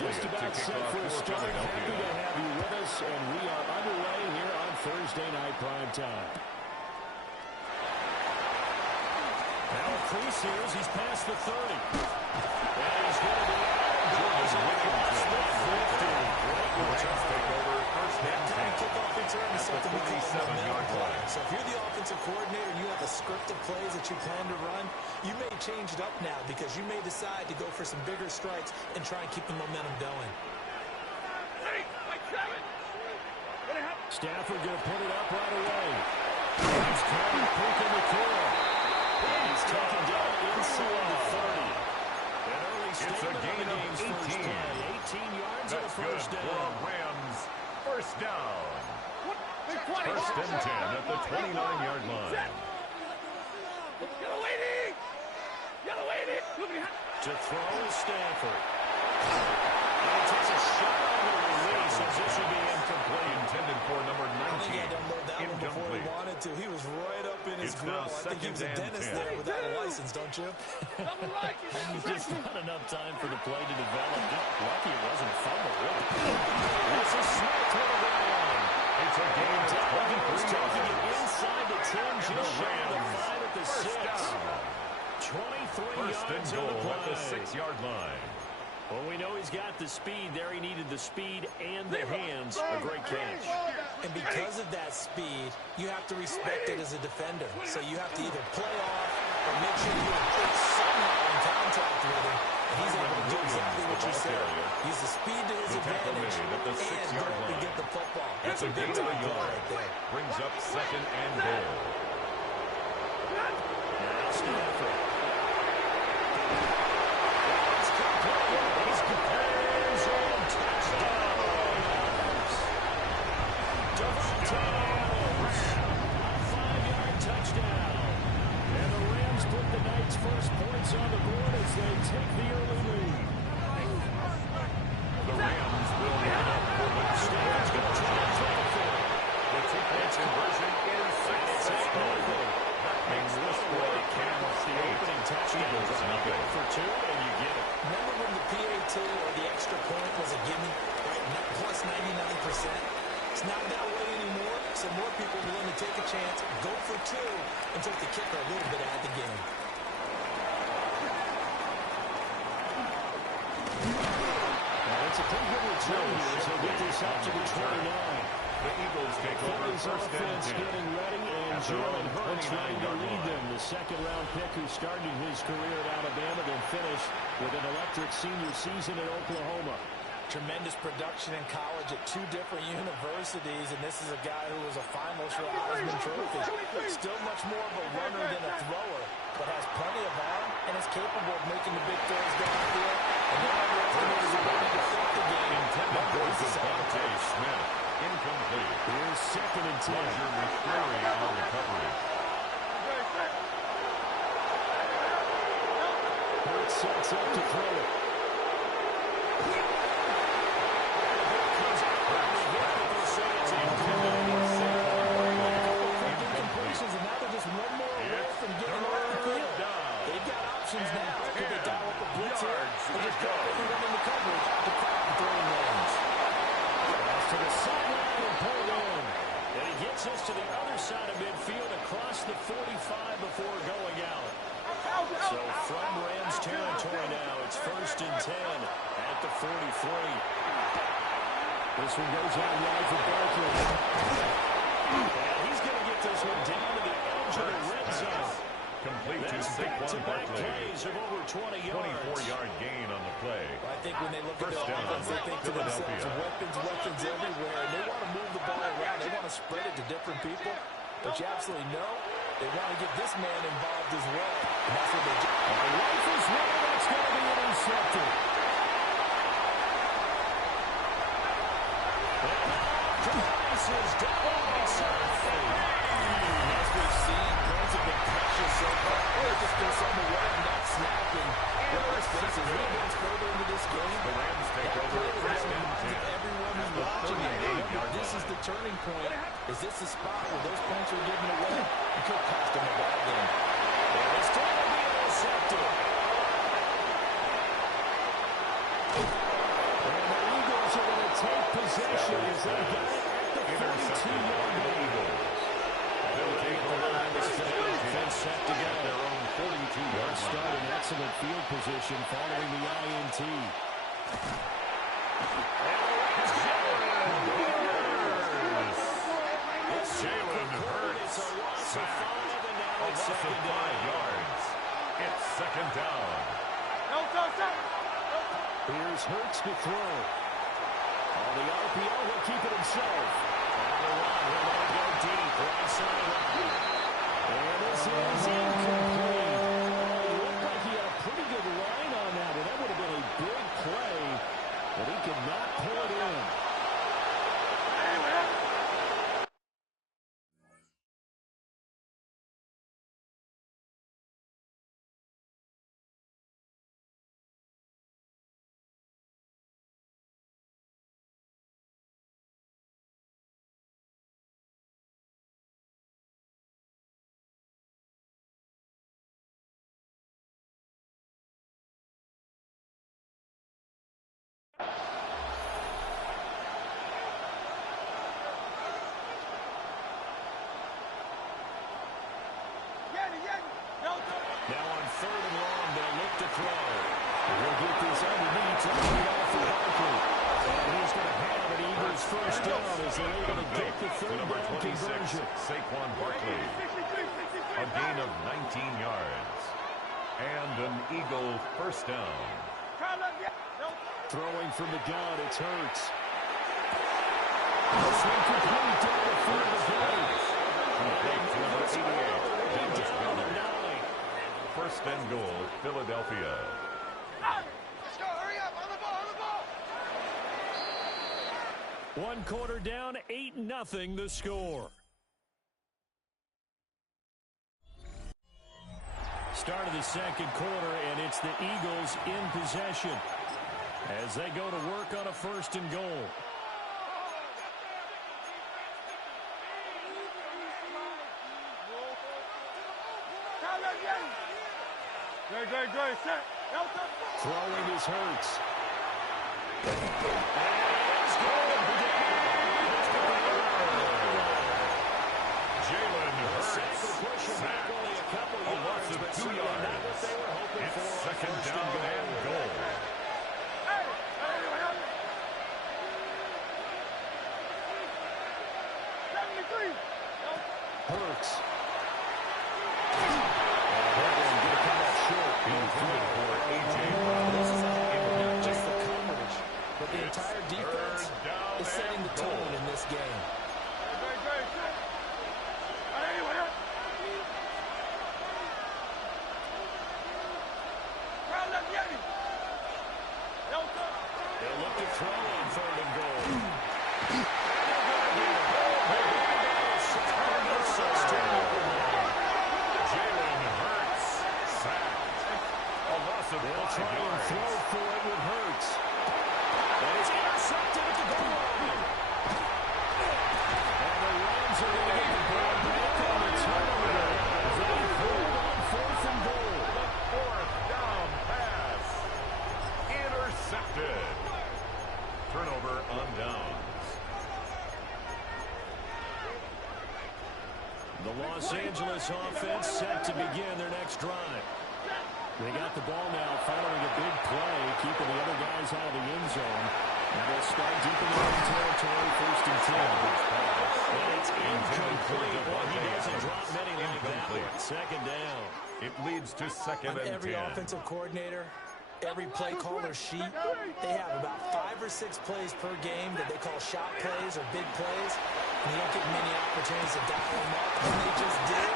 Just about set for a start. Happy to have you with us, and we are underway here on Thursday Night Prime Time. Now a crease here as he's past the 30. And he's going to be split 50. Rams take over first down. Kickoff return is something we call a momentum play. So if you're the offensive coordinator and you have a scripted plays that you plan to run, you may change it up now because you may decide to go for some bigger strikes and try and keep the momentum going. Stafford going to put it up right away. He's trying to pick in the kill. He's taken down inside the 30. An early statement on the game's first play. 18 yards and a first down. Rams, first down. First and 10 at the 29-yard line. To throw is Stafford. And he takes a shot on the release as this will be incomplete. Intended for number 19. Incomplete. He wanted to. He was right up in his grill. I think he was a dentist there without a license, don't you? Just not enough time for the play to develop. Lucky it wasn't a fumble, really. This is Smith with a run. It's a game down. He's taking it inside the 10, just shy of the 5 at the 6. 23 yards on the play. At the 6-yard line. Well, we know he's got the speed there. He needed the speed and the hands. A great catch. And because of that speed, you have to respect it as a defender. So you have to either play off or make sure you're somehow in contact with him. And he's able to do exactly what you said. Use the speed to his advantage and go up and get the football. That's a big time play right there. Brings up second and goal. Now Stafford. First points on the board as they take the early lead. The Rams will line up for the Stafford's going to try and throw for it. The two-point conversion is successful. That makes the score Kansas State. Opening touchdown. You go for 2 and you get it. Remember when the PAT or the extra point was a gimme, right? Plus 99%. It's not that way anymore, so more people are willing to take a chance, go for 2, and take the kicker a little bit out of the game. It's a pretty good return here as they get this out to the 29. The Eagles take over first offense and 10. getting ready, and Jalen Hurts trying to lead them. The second-round pick who started his career at Alabama, then finished with an electric senior season at Oklahoma. Tremendous production in college at 2 different universities, and this is a guy who was a finalist for the Heisman Trophy. Still much more of a runner than a thrower, but has plenty of arm and is capable of making the big throws downfield. And don't underestimate his ability to flip the game. Intended for Devontae Smith. Incomplete. Here's second and 10. Roger McCreary on the coverage. Hurts sets up to throw it. And now they're just one more away from getting off the Rams territory now. It's 1st and 10 at the 43. This one goes out wide for Barkley. And he's going to get this one down to the edge of the red zone. Complete to That's Saquon back-to-back Barkley. plays of over 20 yards. 24-yard gain on the play. I think when they look at First the down, offense, they think to themselves, Philadelphia. weapons everywhere, and they want to move the ball around. They want to spread it to different people. But you absolutely know they want to get this man involved as well. And that's what they do. Rifles one, that's going to be intercepted. Is down inside. As we've seen, Browns have been precious so far. They're just going somewhere and not snapping. Well, let's face it, when it gets further into this game, The Rams take over first and 10. everyone who's watching it. Remember, this is the turning point. Is this a spot where those points are given away? It could cost them a ball game. And it's going to be intercepted. And the Eagles are going to take possession as they got it. Intercepted by the Eagles. They'll take the line to Defense set to go. their own 42-yard Start in excellent field position following the INT. Jalen Hurts. Sacked. A loss of 5 yards. It's 2nd down. Here's Hurts to throw. On the RPO, he'll keep it himself. On the run, he'll let it go deep. Right sideline. And this is incomplete. It looked like he had a pretty good line on that, and that would have been a big play, but he could not pull it in. Now on 3rd and long, they'll look to throw. He'll get this underneath to lead off for Barkley. And he's going to have an Eagles first down as they're able to get the third Number down 26, conversion. Saquon Barkley. A gain of 19 yards. And an Eagle first down. Throwing from the gun, it's Hurts. This one complete down the field again. Complete to number 88. Dennis Down to Miller. 9. First and goal, Philadelphia. Let's go, hurry up, on the ball. One quarter down, 8-0 the score. Start of the second quarter, and it's the Eagles in possession as they go to work on a 1st and goal. Throwing is Hurts. Jalen Hurts. Sacked. A loss of 2 yards. It's 2nd down and goal. Hurts. This is not just the coverage, but the entire defense is setting the tone in this game. They'll look to throw on 3rd and goal. Jalen Hurts. Sacked. A loss of 5 Try and yards. throw for it with Hurts. And it's intercepted at the goal line. And the Rams are going to get the ball back on the turnover. They hold on 4th and goal. Fourth down pass. Intercepted. Turnover on downs. The Los Angeles offense set to begin their next drive. They got the ball now following a big play, keeping the other guys out of the end zone. And they'll start deep in their own territory, 1st and 10. And it's incomplete. He doesn't drop many like that one. 2nd down. It leads to 2nd and 10. Every offensive coordinator, every play caller sheet, they have about 5 or 6 plays per game that they call shot plays or big plays. And you don't get many opportunities to dial them up. And they just did.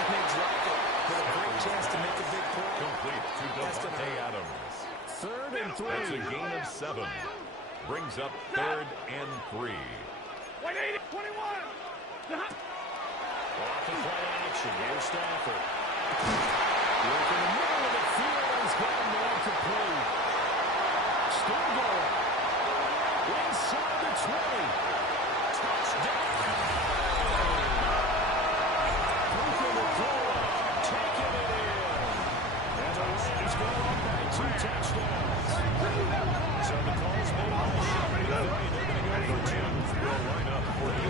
And they dropped it with a great chance to make a big play. Complete to Davante Adams. 3rd and 3. That's a gain of 7. Brings up 3rd and 3. 180, 21. Off the play action. Here's Stafford. Work in the middle of the field. He's got him there to play. Still going. Inside the 20. Touchdown. Puka Nacua taking it in. And the Rams go up by 2 touchdowns. So the call's made by Sean McVay. They're going to go for 2. Will line up for the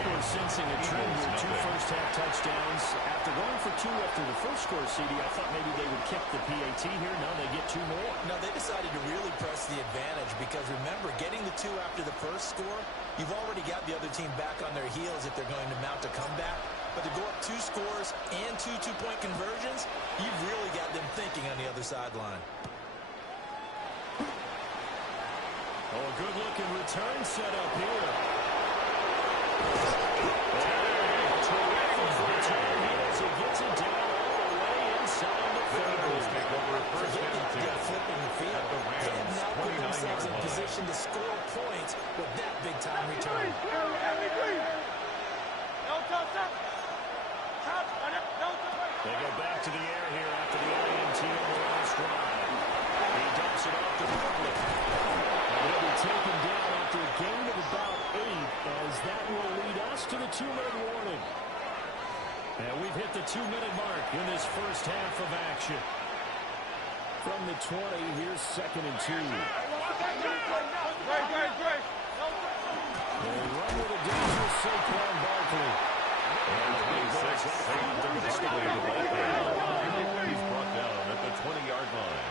We're sensing a trend here. 2 first-half touchdowns. After going for 2 after the first score, CD, I thought maybe they would kick the PAT here. Now they get 2 more. No, they decided to really press the advantage because, remember, getting the 2 after the first score, you've already got the other team back on their heels if they're going to mount a comeback. But to go up 2 scores and 2 two-point conversions, you've really got them thinking on the other sideline. Oh, a good-looking return set up here. He gets it down all the way inside the 30. take over 1st and 10. Flipping the field. At the Rams, They have now put themselves in 29-yard line. position to score points with that big-time return. They go back to the air here after the INT on the last drive. He dumps it off to Bartlett. And he'll be taken down after a gain of about 8, as that will lead us to the 2-minute warning. And we've hit the 2-minute mark in this first half of action. From the 20, here's 2nd and 2. They run with a dangerous Saquon Barkley. And 26, Saquon Barkley to the ball. He's brought down at the 20-yard line.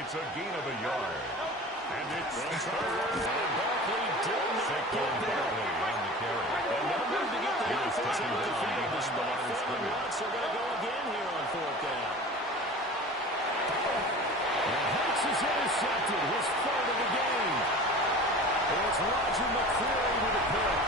It's a gain of a yard. And it's Barkley did not get there. on the carry. And no move to get the He was offense taken out of the down field. behind the line of scrimmage. So going to go again here on 4th down. And Hurts is intercepted. His 3rd of the game. And it's Roger McCreary with a pick.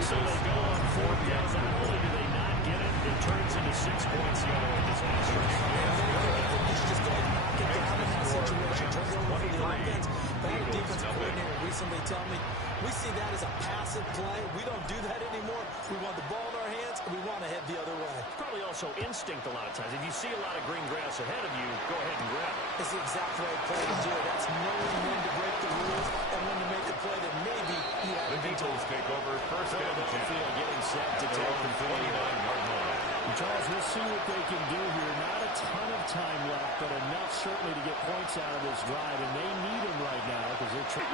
So they go on 4th down. Not only do they not get it, it turns into 6 points the other way. Disastrous. You should just go ahead and knock it down in that situation. Turn it over for the offense. But I had a defensive coordinator recently tell me, we see that as a passive play. We don't do that anymore. We want the ball in our hands, and we want to head the other way. Probably also instinct a lot of times. If you see a lot of green grass ahead of you, go ahead and grab it. It's the exact right play to do it. That's knowing when to break the rules and when to make a play that maybe you The haven't been told. Eagles take over 1st and 10. Getting set to At their take own the field. 29-yard line. Charles, we'll see what they can do here. Not a ton of time left, but enough certainly to get points out of this drive, and they need them right now because they're trying.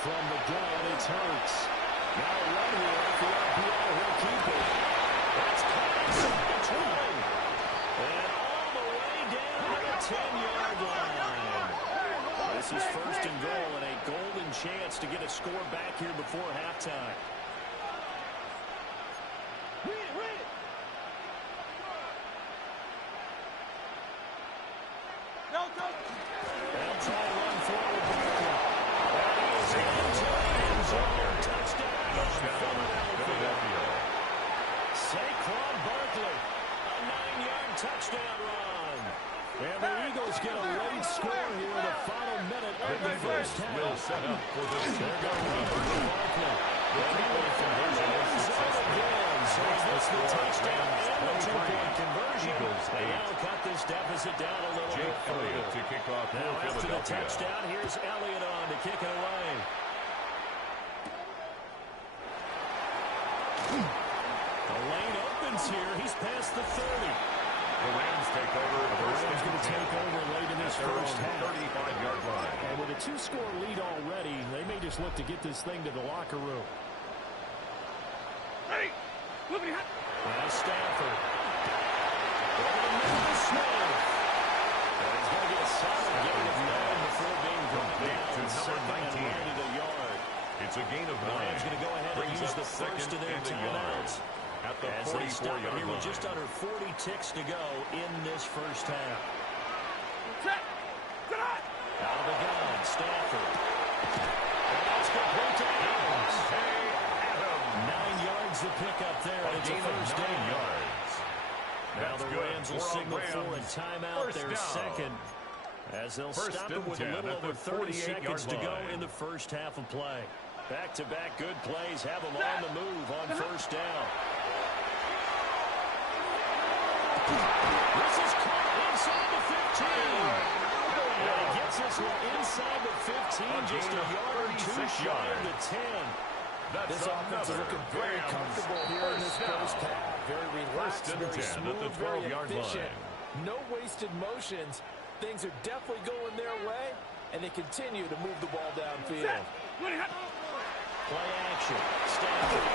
From the gun, it's Hurts. Now a run here off the RPO. He'll keep it. That's caught. Trying. And all the way down to the 10-yard line. This is 1st and goal and a golden chance to get a score back here before halftime. They'll try to run forward. Touchdown. Philadelphia. Saquon Barkley, a 9-yard touchdown run. And the Eagles get a late score here in the final minute of the first half. Will set up for the They're going to conversion. Barkley. The three-point conversion is successful. So Makes the it's the score touchdown Rams and the 23. two-point conversion. Eagles They 8. now cut this deficit down a little Jake bit further. Elliott to kick off for Now after the Philadelphia. touchdown, here's Elliott on to kick it away. The lane opens here. He's past the 30. The Rams take over. The Rams going to take over late in this first half. 35-yard line. And with a 2-score lead already, they may just look to get this thing to the locker room. Ready. Moving. Now Stafford. Over the middle to Smith. And he's going to get a solid gain of 9 before being Complete down to number 19. ready to yard. It's a gain of 9. The Rams going to go ahead and Brings use up the first second of their and a yard. timeouts. At the As they stop 44-yard here line. with just under 40 ticks to go in this first half. Set. Set up. Out of the gun, Stafford. And that's complete to Adams. 9 yards to pick up there. A It's a gain of first 9 down. yards. Now That's the good. Rams will We're on signal for a Rams. timeout First their down. second. As they'll First stop it and with a 10 little at the over 30 seconds 48-yard to go line. in the first half of play. Back-to-back good plays have them on the move on first down. This is caught inside the 15. And he gets this one inside the 15, just a yard or two shy of the 10. This offense is looking very comfortable here in this first half. Very relaxed, First and very 10 at smooth, the very 12-yard efficient. line. No wasted motions. Things are definitely going their way, and they continue to move the ball downfield. Play action. Stafford.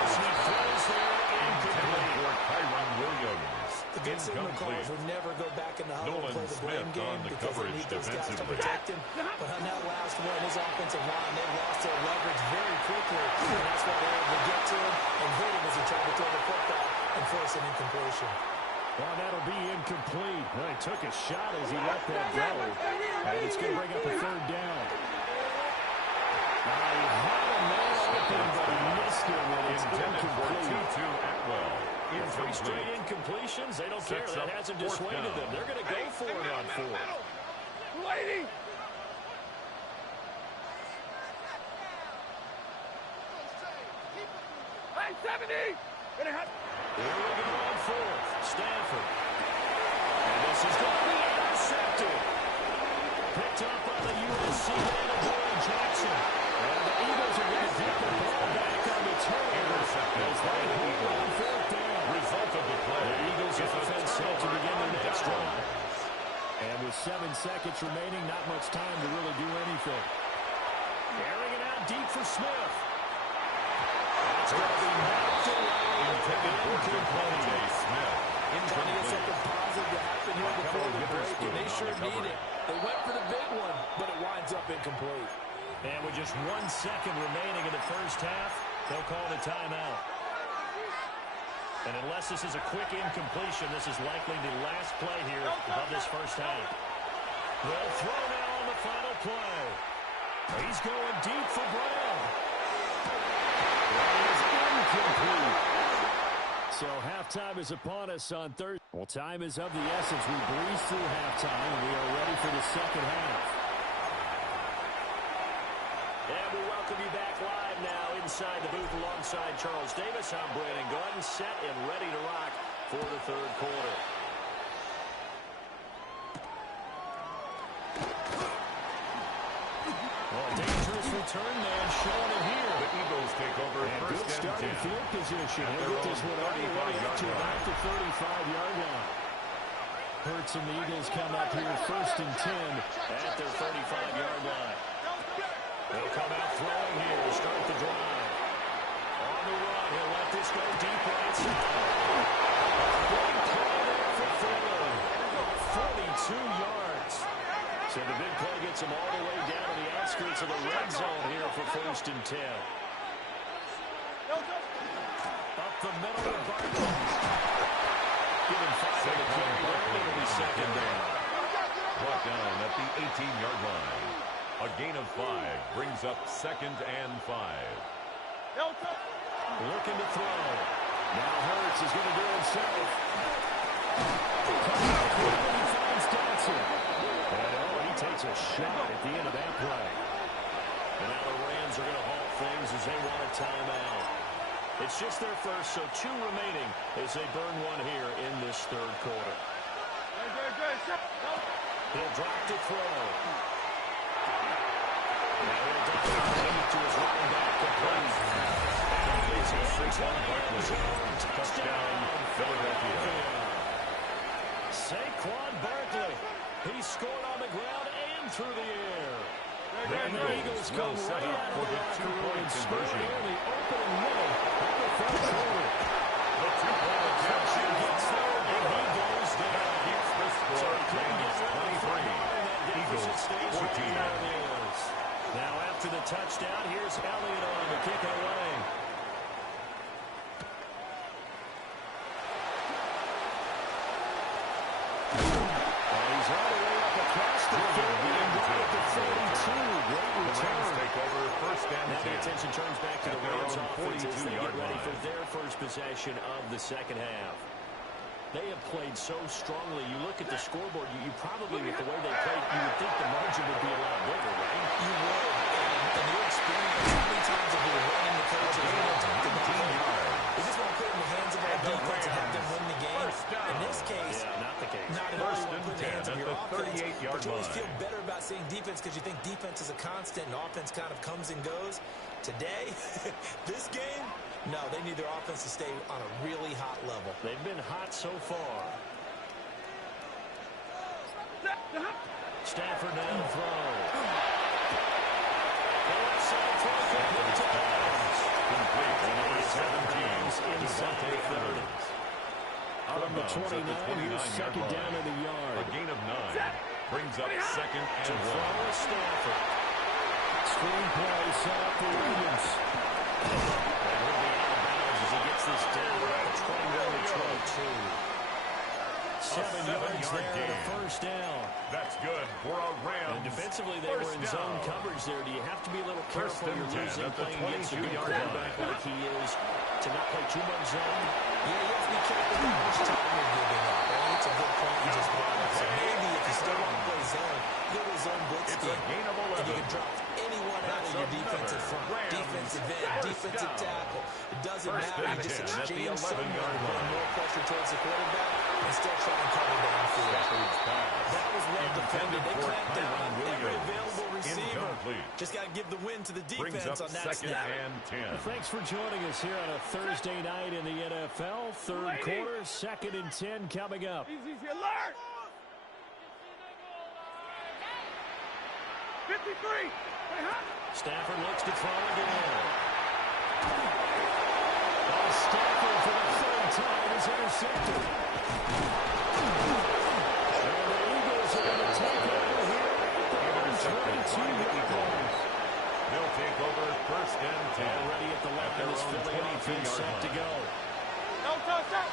As he throws there incomplete. For Kyron Williams. The good signal calls would never go back in the huddle and Nolan play the blame Smith game on the because they coverage need those guys to defensively. protect him. But on that last one, his offensive line, they lost their leverage very quickly. And that's why they were able to get to him and hit him as he tried to throw the football and force an incompletion. Well, that'll be incomplete. Well, he took a shot as he let that go. And it's going to bring up a third down. He had a man open, but he missed him, and it's Intended for incomplete. Tutu Atwell. In 3 straight Incomplete. incompletions, they don't care. Sets That up hasn't fourth dissuaded down. them. They're going to go for it on 4th. Lady. Hey, 70. Ready. Here we go on 4th. Stafford. And this is going to be intercepted. Picked up by the USC man of Warren Jackson. And the Eagles are going to get the ball back on the turnover. Intercepted As by they the hold Eagles. on 4th down. Result of the play. The Eagles is a offense set to turnover begin their on next down. drive. And with 7 seconds remaining, not much time to really do anything. Airing it out deep for Smith. That's going to be knocked away. Intended for Devontae Smith. Trying to get something Incomplete. positive to happen here before the break, and they Witherspoon on sure the need cover. it. They went for the big one, but it winds up incomplete. And with just 1 second remaining in the first half, they'll call the timeout. And unless this is a quick incompletion, this is likely the last play here of this first half. They'll throw now on the final play. He's going deep for Brown. That is incomplete. So halftime is upon us on Thursday. Well, time is of the essence. We breeze through halftime, and we are ready for the second half. And we welcome you back live now inside the booth alongside Charles Davis. I'm Brandon Gordon, set and ready to rock for the third quarter. Well, a dangerous return man showing it here. The Eagles take over And good first and starting 10. field position. At He'll their get this own one all the way up to 35-yard about line. the 35-yard line. Hurts and the Eagles come up here first and 10 at their 35-yard line. They'll come out throwing here to start the drive. On the run, he'll let this go deep right side. Big play there for Fuller. 42 yards. So the big play gets him all the way down to the outskirts of the red zone here for first and 10. Up the middle of Barkley. Give him 5 on the carry there. It'll be second down. Brought down at the 18-yard line. A gain of 5 brings up second and 5. Looking to throw. Now Hurts is going to do it himself. Coming out quick, and he finds Dotson. And he takes a shot at the end of that play. And now the Rams are going to halt things as they want a timeout. It's just their first, so 2 remaining as they burn one here in this third quarter. He'll drop to throw. Now he'll dive to his running back complete. And it's scored on the ground and through the air. The Eagles come set right up out for of the the two-point conversion. in the opening minute of the third quarter. The two-point attempt Gets there, and he goes down. keeps the score. Rams 23, Eagles 14. Now after the touchdown, here's Elliott on to kick it away. And he's all the way up across the field and down at the 32. Great The Rams return. take over first and Now the 10. attention turns back to At the their Rams own offense as they get 42-yard ready line. for their first possession of the second half. They have played so strongly. You look at the scoreboard, you probably, with the way they played, you would think the margin would be a lot bigger, right? You would. And in your experience, how many times have you been running the coaches and all talked about we just want to put it in the hands of our defense and have them win the game. In this case, Yeah, not the case. not at all. You want to put it in the hands of At your the offense. 38-yard But you always line. feel better about saying defense because you think defense is a constant and offense kind of comes and goes. Today, this game, no, they need their offense to stay on a really hot level. They've been hot so far. Stafford now to throw. The left side throw complete to Adams. Complete to number 17, Inside Devontae the 30. Adams. Out of bounds at the 29-yard second line. down in the yard. A gain of 9 brings up second To and throw 1. is Stafford. Screenplay set up for Williams. And he'll be out of bounds as he gets this down around the 21-22. 7 yards there gain. to first down. That's good for a Rams. And defensively, they were in First zone down. coverage there. Do you have to be a little First careful and you're 10 losing at the playing against a good 22-yard quarterback line. like he is to not play too much zone? Yeah, you have to be careful how much time you're giving up. I think it's a good point you just brought up. So maybe if you still want to play zone, go to a zone blitz It's a scheme. gain of And you 11. can drop anyone out of your defensive front. Rams. Defensive end, First defensive down. tackle. It doesn't First matter. and You just 10 at the exchange 11-yard someone, line. more pressure towards the quarterback, and still try and cover downfield. Stafford's pass. That was well defended. They for clamped down Kyron on every Williams. available receiver. Incomplete. Just got to give the win to the Brings defense up on that second snap. and 10. Thanks for joining us here on a Thursday night in the NFL. Third quarter, second and 10 coming up. Easy, alert! 53! Hey, hot! Stafford looks to throw again. Oh, Stafford for the third time is intercepted. And the Eagles are going to take over here at the 22-yard line. They'll take over first and 10. Already at the left of this Philly offense set to go. No touchdown!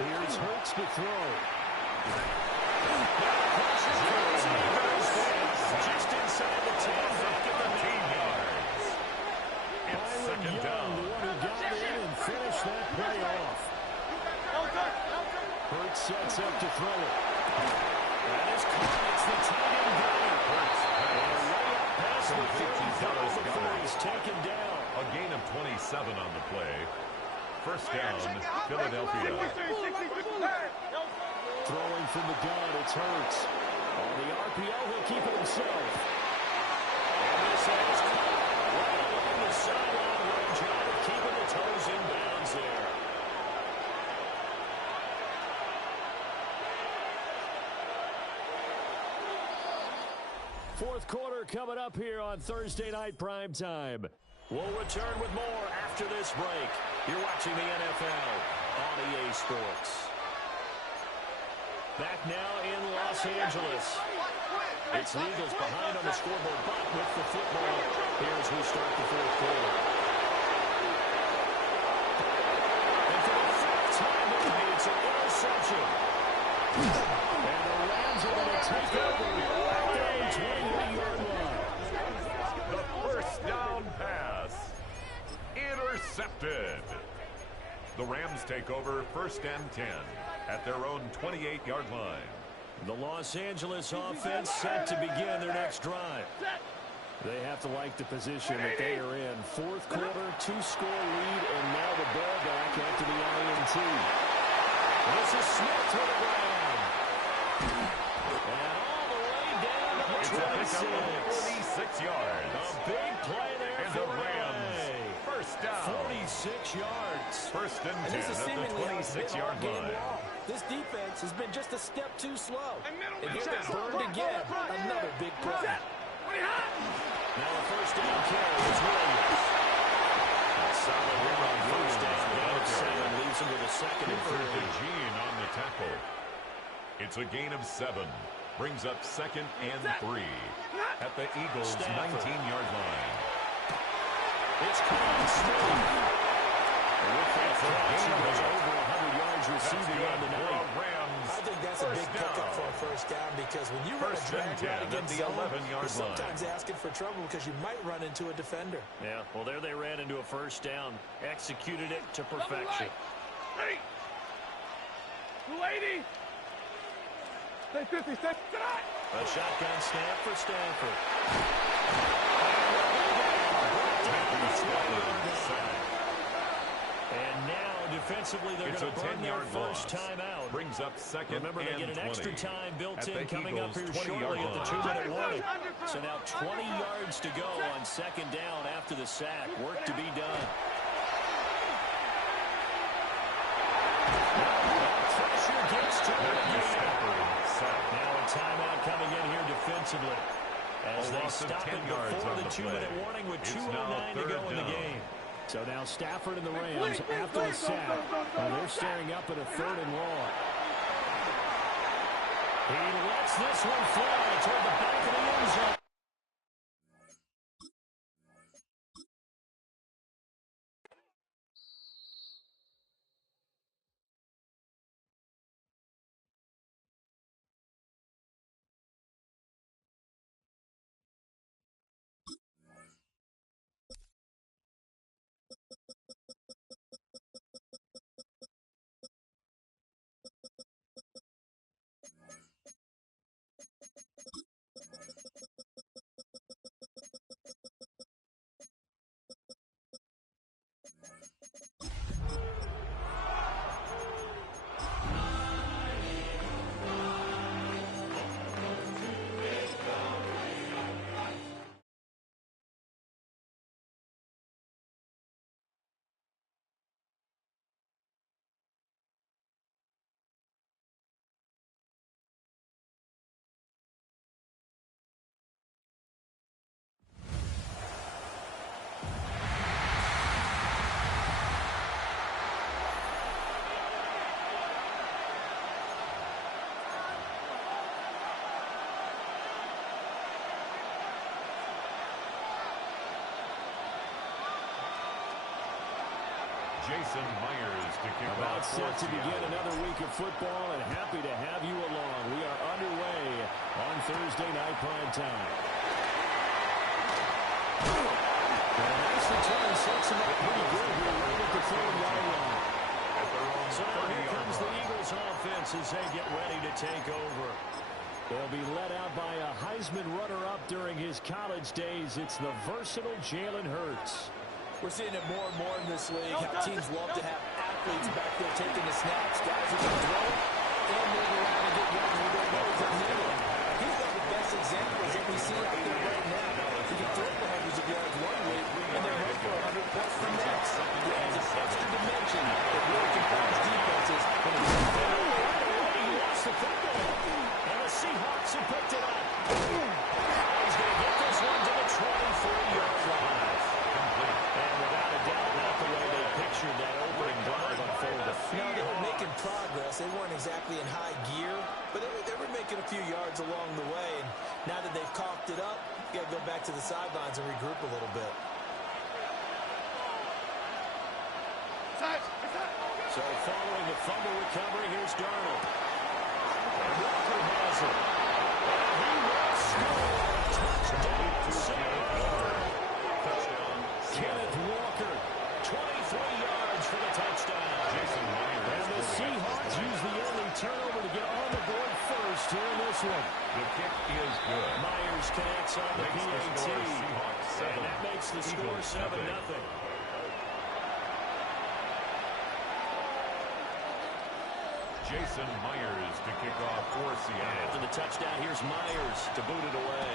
Here's Hurts to throw. Just inside the 10, back at the 9 yards. It's Byron second Young, down. the one who got in and finished that play off. No touch! No touch! Hurts sets up to throw it. That is caught. It's the tight end Gunner. And a layup pass with 50 before he's taken down. A gain of 27 on the play. First down, Philadelphia. 63, 63, no. Throwing from the gun, it's Hurts. On the RPO, he'll keep it himself. And this is caught right along the sideline. Great job of keeping the toes in bounds there. Fourth quarter coming up here on Thursday Night Primetime. We'll return with more after this break. You're watching the NFL on EA Sports. Back now in Los Angeles. It's the Eagles behind on the scoreboard, but with the football here as we start the fourth quarter. And for the fourth time tonight, it's an interception. And the Rams are going to take over at their own 28-yard line. The first down pass. Intercepted. The Rams take over first and 10 at their own 28-yard line. The Los Angeles offense set to begin their next drive. They have to like the position that they are in. Fourth quarter, 2-score lead, and now the ball back after the INT. This is Smith to the ground. And all the way down to the It's a pickup of 26. 46 yards. A big play there And for the Rams, Ray. first down. 46 yards. First and 10 And this is at the seemingly how it's been 26-yard all game line. long. This defense has been just a step too slow. And here they're burned again. Another big play. Now a first down carry is Williams. Solid run on first down. Down at 7 leaves him with a second and 3. Gene on the tackle. It's a gain of 7. Brings up second and 3 at the Eagles' 19-yard line. It's Coleman Smith. With that catch, he has over 100 yards receiving on the night. I think that's a big pickup for a first down because when you run a drag route against zone, you're sometimes asking for trouble because you might run into a defender. Yeah, well, there they ran into a first down. Executed it to perfection. 280. Stay 50, stay. A shotgun snap for Stanford. And now, defensively, they're going to burn their first timeout. Brings up second. Remember, they get an 20 extra time built at in the coming up Eagles' here shortly at the 20-yard 2-minute warning. So now 20 yards to go on second down after the sack. Work to be done. Pressure gets to it again. Now a timeout coming in here defensively as they stop it before the 2-minute warning with 2:09 to go in the game. So now Stafford and the Rams after the sack. They're staring up at a 3rd and long. He lets this one fly toward the back of the end zone. Jason Myers to kick About off set to begin another week of football, and happy to have you along. We are underway on Thursday night prime time. And a nice return sets him up pretty good here right at the 30-yard line. So now here comes the Eagles offense as they get ready to take over. They'll be led out by a Heisman runner-up during his college days. It's the versatile Jalen Hurts. We're seeing it more and more in this league, how teams love to have athletes back there taking the snaps, guys who can throw and move around and get yards with their nose and middle. He's one of the best examples that we see out there right now. He can throw for hundreds of yards one week and then run for 100 plus the next. He adds an extra dimension that really confounds defenses when he's in the He lost the football. And the Seahawks have picked it up. He's going to get this one to the 23-yard line. And without a doubt, not the way they pictured that opening drive unfolded. No, they were making progress. They weren't exactly in high gear, but they were making a few yards along the way. And now that they've caulked it up, you got to go back to the sidelines and regroup a little bit. So following the fumble recovery, here's Darnold. And Walker has it. And he will score. Touchdown, Kenneth Walker, 23 yards for the touchdown. Jason Myers. And the Seahawks use the early turnover to get on the board first here in this one. The kick is good. Myers connects on the Makes the PAT. score Seahawks 7. And that makes the score Eagles 7-0. nothing. Jason Myers to kick off for Seattle. After the touchdown, here's Myers to boot it away.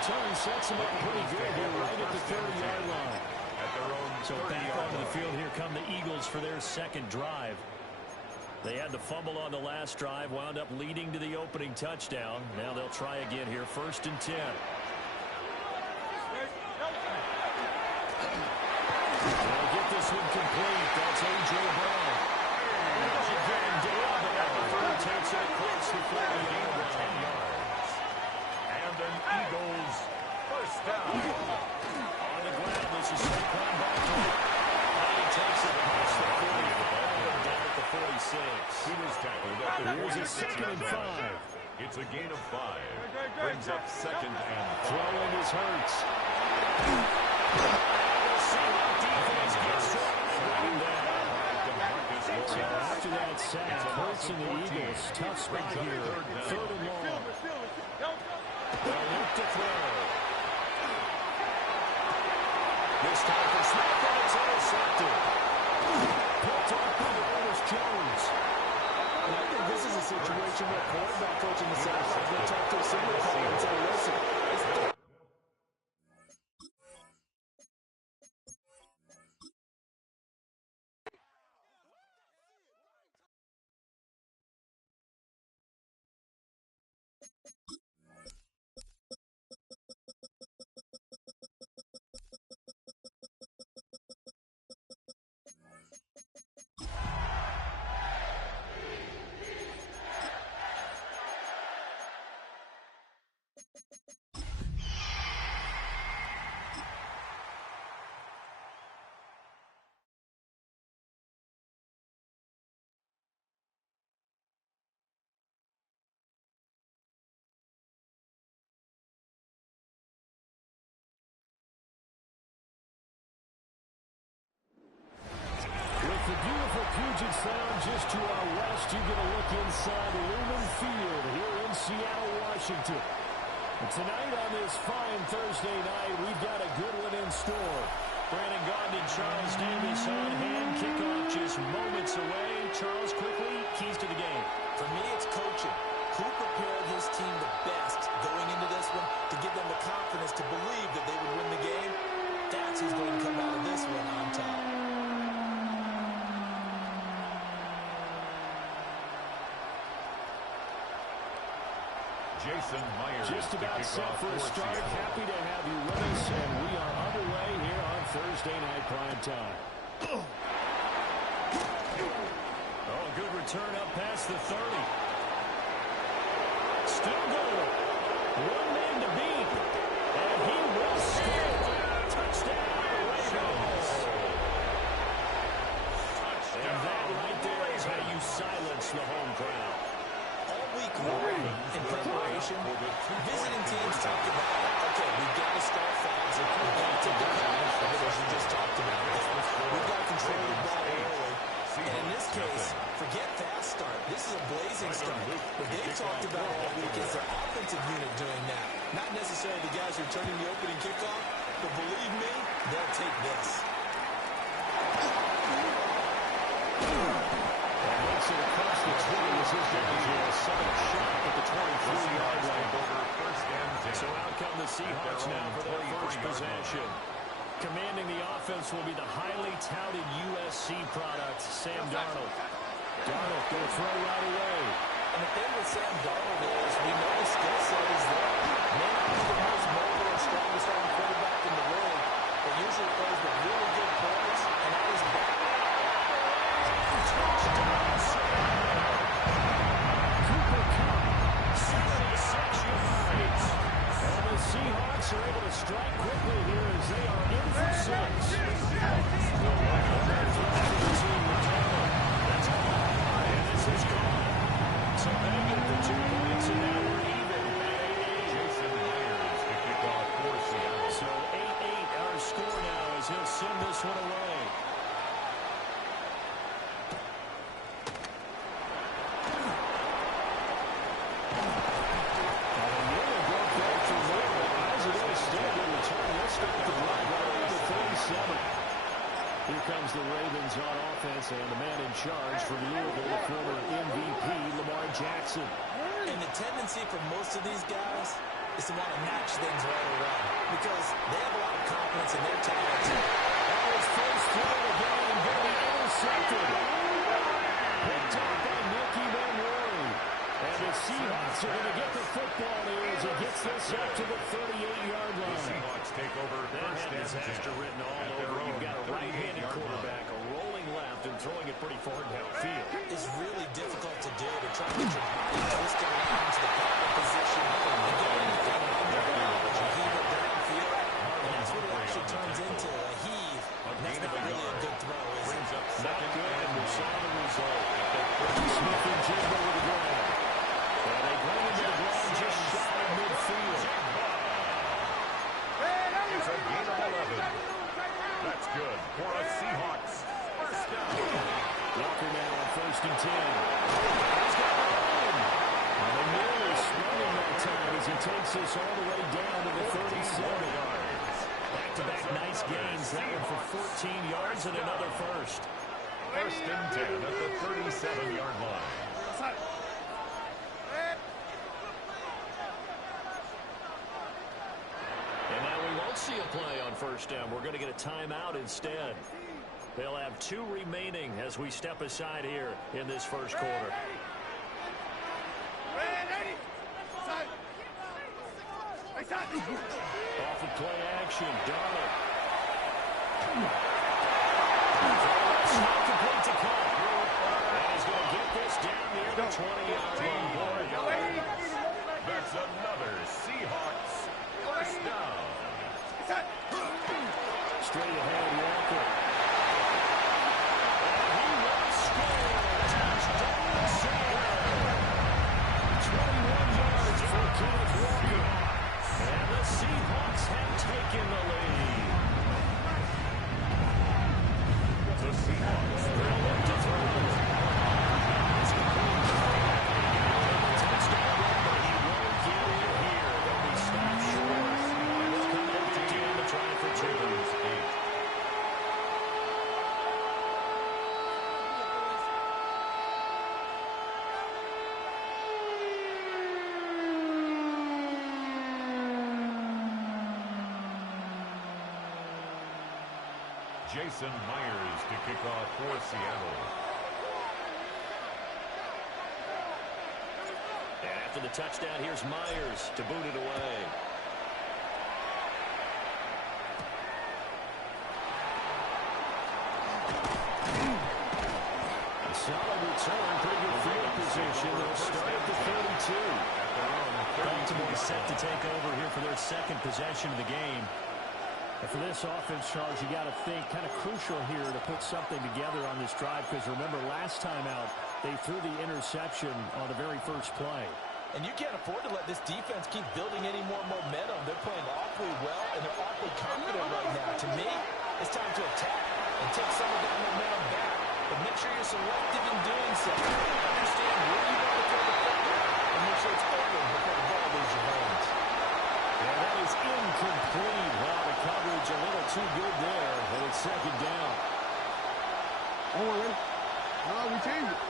return sets them up pretty good here right at the 30-yard line. At their own So back onto the field, here come the Eagles for their second drive. They had the fumble on the last drive, wound up leading to the opening touchdown. Now they'll try again here, 1st and 10. They'll get this one complete. That's A.J. Brown. Again, Dale takes it across the 40-yard line. 10 yards. And an Eagles first down. On the ground, this is Saquon Barkley. He takes it across the 45, down at the 46. He was tackled at the Here's a 46 2nd and 5. It's a gain of 5. Brings up 2nd and 5. Throwing is Hurts. So after that sack, Hurts and the Eagles, tough spot here. 3rd and long. They'll look to throw. This time for Smith, and it's intercepted. Picked off by Ernest Jones. And I think this is a situation where quarterback coach in the sideline is going to talk to a single player and say, listen, it's The beautiful Puget Sound just to our west. You get a look inside Lumen Field here in Seattle, Washington. And tonight on this fine Thursday night, we've got a good one in store. Brandon Gaudin and Charles Davis on hand. Kickoff just moments away. Charles, quickly, keys to the game. For me, it's coaching. Who prepared his team the best going into this one to give them the confidence to believe that they would win the game? That's who's going to come out of this one on top. Jason Myers. Just about set for a start. Seattle. Happy to have you with us, and we are underway here on Thursday Night Prime Time. Oh, good return up past the 30. Still going. One man to beat, and he will score. Touchdown, Ravens. And that right there is how you silence the home crowd. All week long in preparation, visiting teams talked about, okay, we've got to start fast. We've got to take the advantage of it, as you just talked about. We've got to control the ball early. And in this case, forget fast start. This is a blazing start. What they've talked about all week is their offensive unit doing that. Not necessarily the guys returning the opening kickoff, but believe me, they'll take this. Makes it across the 20 as his deputy a second shot at the 23-yard line. So out come the Seahawks now for their first possession. Commanding the offense will be the highly touted USC product, Sam Darnold. Darnold going to throw right away. And the thing with Sam Darnold is we know the skill set is there. May not be the most mobile or strongest arm quarterback in the world, but usually plays with really good players and at his back. Cooper Kupp, 76 yards. And the Seahawks are able to strike quickly here as they are in for 6. That's caught, and this is gone. So they get the 2 points, and now we're even at 8-8. Jason Myers to kick off for Seattle. So 8-8 our score now as he'll send this one away. Here comes the Ravens on offense, and the man in charge for Louisville, the former MVP, Lamar Jackson. And the tendency for most of these guys is to want to match things right away because they have a lot of confidence in their talent. That was first throw of the game, going to be intercepted. Picked up by Nicky Van Roy. And the Seahawks are going to get the football here as it gets this up to the 38-yard line. The Seahawks take over first and disaster written all over. You've got a right-handed quarterback, a rolling left, and throwing it pretty far downfield. It's really difficult to do to try to get your body twisted around to the proper position and get anything underground, but you heave it downfield, and that's what it actually turns into, a heave. And that's not really a good throw, is it? Not good, and we saw the result. Smith and Jigba with the ground. And they bring him to the ground just shy of midfield. It's a gain of 11. That's good for a Seahawks. First down. Walker now on first and 10. He's got one. And the nearly spinning that time as he takes us all the way down to the 37 yards. Back-to-back nice gains. That one for 14 yards and another first. First and 10 at the 37-yard line. And now we won't see a play on first down. We're going to get a timeout instead. They'll have 2 remaining as we step aside here in this first quarter. Off of play action, Darnold. Not complete to Cook. And he's going to get this down near the 20-yard line. That's another Seahawks first down. Straight ahead, Walker. And he will score. Touchdown, Seahawks. 21 yards for Kenneth Walker. And the Seahawks have taken the lead. The Seahawks. They'll look to throw. It's complete. Touchdown run, but he won't get in here. They'll be stopped short. They'll come out to down to try for 2. Jason Myers to kick off for Seattle. And after the touchdown, here's Myers to boot it away. A solid return, pretty good field position. They'll start at the 32. Baltimore set to take over here for their second possession of the game. And for this offense, Charles, you got to think kind of crucial here to put something together on this drive because remember last time out they threw the interception on the very first play. And you can't afford to let this defense keep building any more momentum. They're playing awfully well, and they're awfully confident right now. To me, it's time to attack and take some of that momentum back. But make sure you're selective in doing so. Understand where you want to throw the football, and make sure it's open before the ball leaves your hands. Yeah, that is incomplete. Wow, the coverage a little too good there, and it's second down. Oh, we're ready. No, we changed it.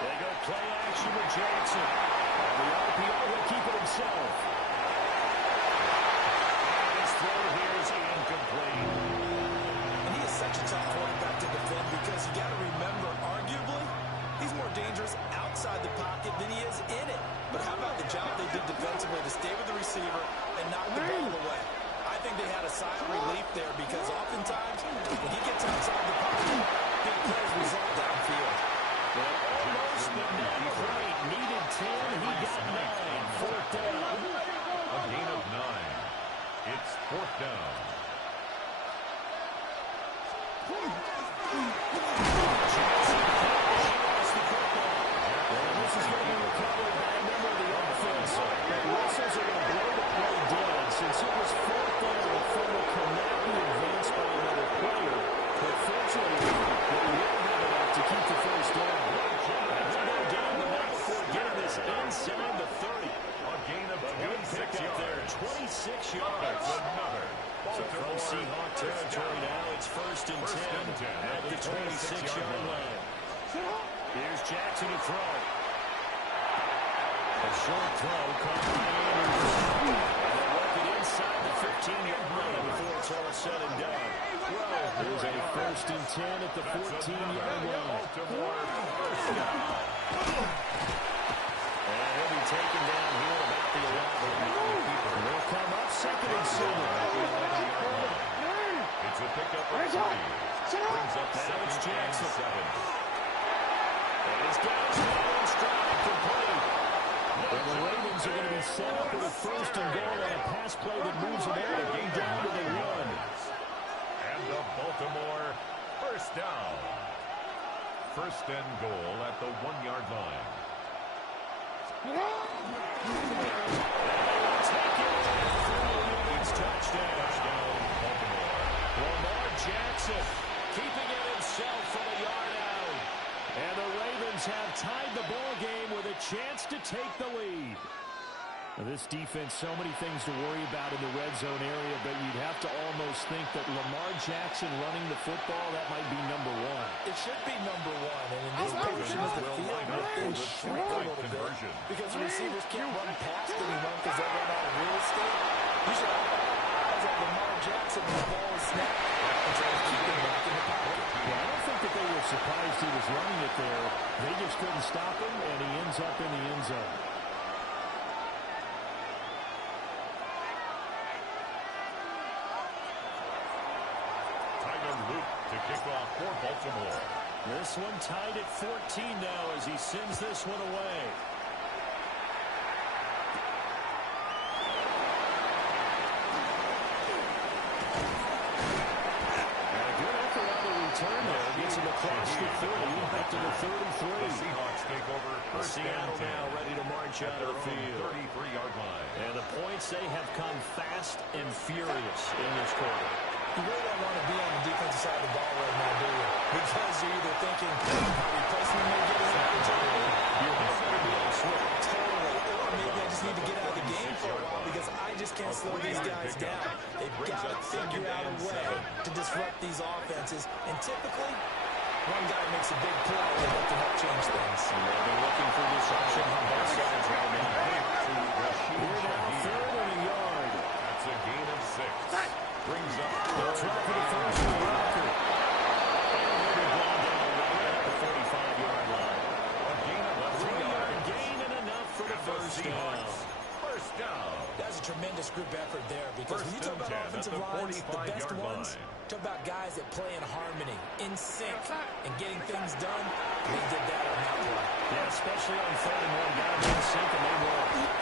They go play action with Jackson. And the RPO will keep it himself. And his throw here is incomplete. And he is such a tough quarterback to defend because you got to remember, arguably, he's more dangerous outside the pocket than he is in it. But how about the job they did defensively to stay with the receiver and knock the ball away? I think they had a sigh of relief there because oftentimes when he gets outside the pocket, big plays result downfield. Well, almost, but not quite. Needed 10, he got 9. Fourth down. A gain of 9. It's fourth down. And this is going to be recovered by a member of the offense. The Whistles are going to blow the play dead since it was fourth down. The fumble cannot be advanced by another player. But fortunately, they will have enough to keep the first down. And they'll go down the middle before getting this inside the 30. A gain of 26 Up there, yards. 26 yards. That's another. So from Seahawk territory now, it's first and 10 at the 26-yard line. Here's Jackson to throw. A short throw caught by Andrews. And they'll work it inside the 15-yard line before it's all said and done. There's a 1st and 10 at the 14-yard line. And he'll be taken down here about the 11. They'll come up 2nd and 7. It's a pickup of 3. Brings up 2nd Jackson. 7. And he's got his ball in stride, complete. And the Ravens are going to be set up with a 1st and goal on a pass play that moves them all the way down to the 1. And the Baltimore 1st down. 1st and goal at the 1-yard line. Touchdown, Baltimore. Lamar Jackson keeping it himself from a yard out. And the Ravens have tied the ball game with a chance to take the lead. Now, this defense, so many things to worry about in the red zone area, but you'd have to almost think that Lamar Jackson running the football, that might be number 1. It should be number 1, and in this portion of the field, they shrink a little bit because the receivers can't run past anyone because they run out of real estate. You should have eyes on Lamar Jackson when the ball is snapped and try to keep him back in the pocket. Well, I don't think that they were surprised he was running it there. They just couldn't stop him, and he ends up in the end zone. To kick off for Baltimore. This one tied at 14 now as he sends this one away. And a good effort on the return there. Gets him across the 30, up to the 33. The Seahawks take over Seattle now ready to march out of the field. 33-yard line. And the points, they have come fast and furious in this quarter. You really don't want to be on the defensive side of the ball right now, do you? Because you're either thinking, my replacement may get an opportunity, you're going to be on switch. Totally. Or maybe I just need to get out of the game for a while because I just can't slow these guys down. They've got to figure out a way to disrupt these offenses. And typically, one guy makes a big play and that can help change things. And they'll be looking for disruption on both sides right now. We're now 3rd and a yard. That's a gain of 6. Brings up they'll try for the first and Walker. And they'll be blown down right at the 45-yard line. A gain of a 3-yard gain and enough for the first down. First down. That's a tremendous group effort there because when you talk about offensive lines, the best ones, talk about guys that play in harmony, in sync, and getting things done. They did that on that play. Yeah, especially on 3rd and 1, guys in sync, and they were.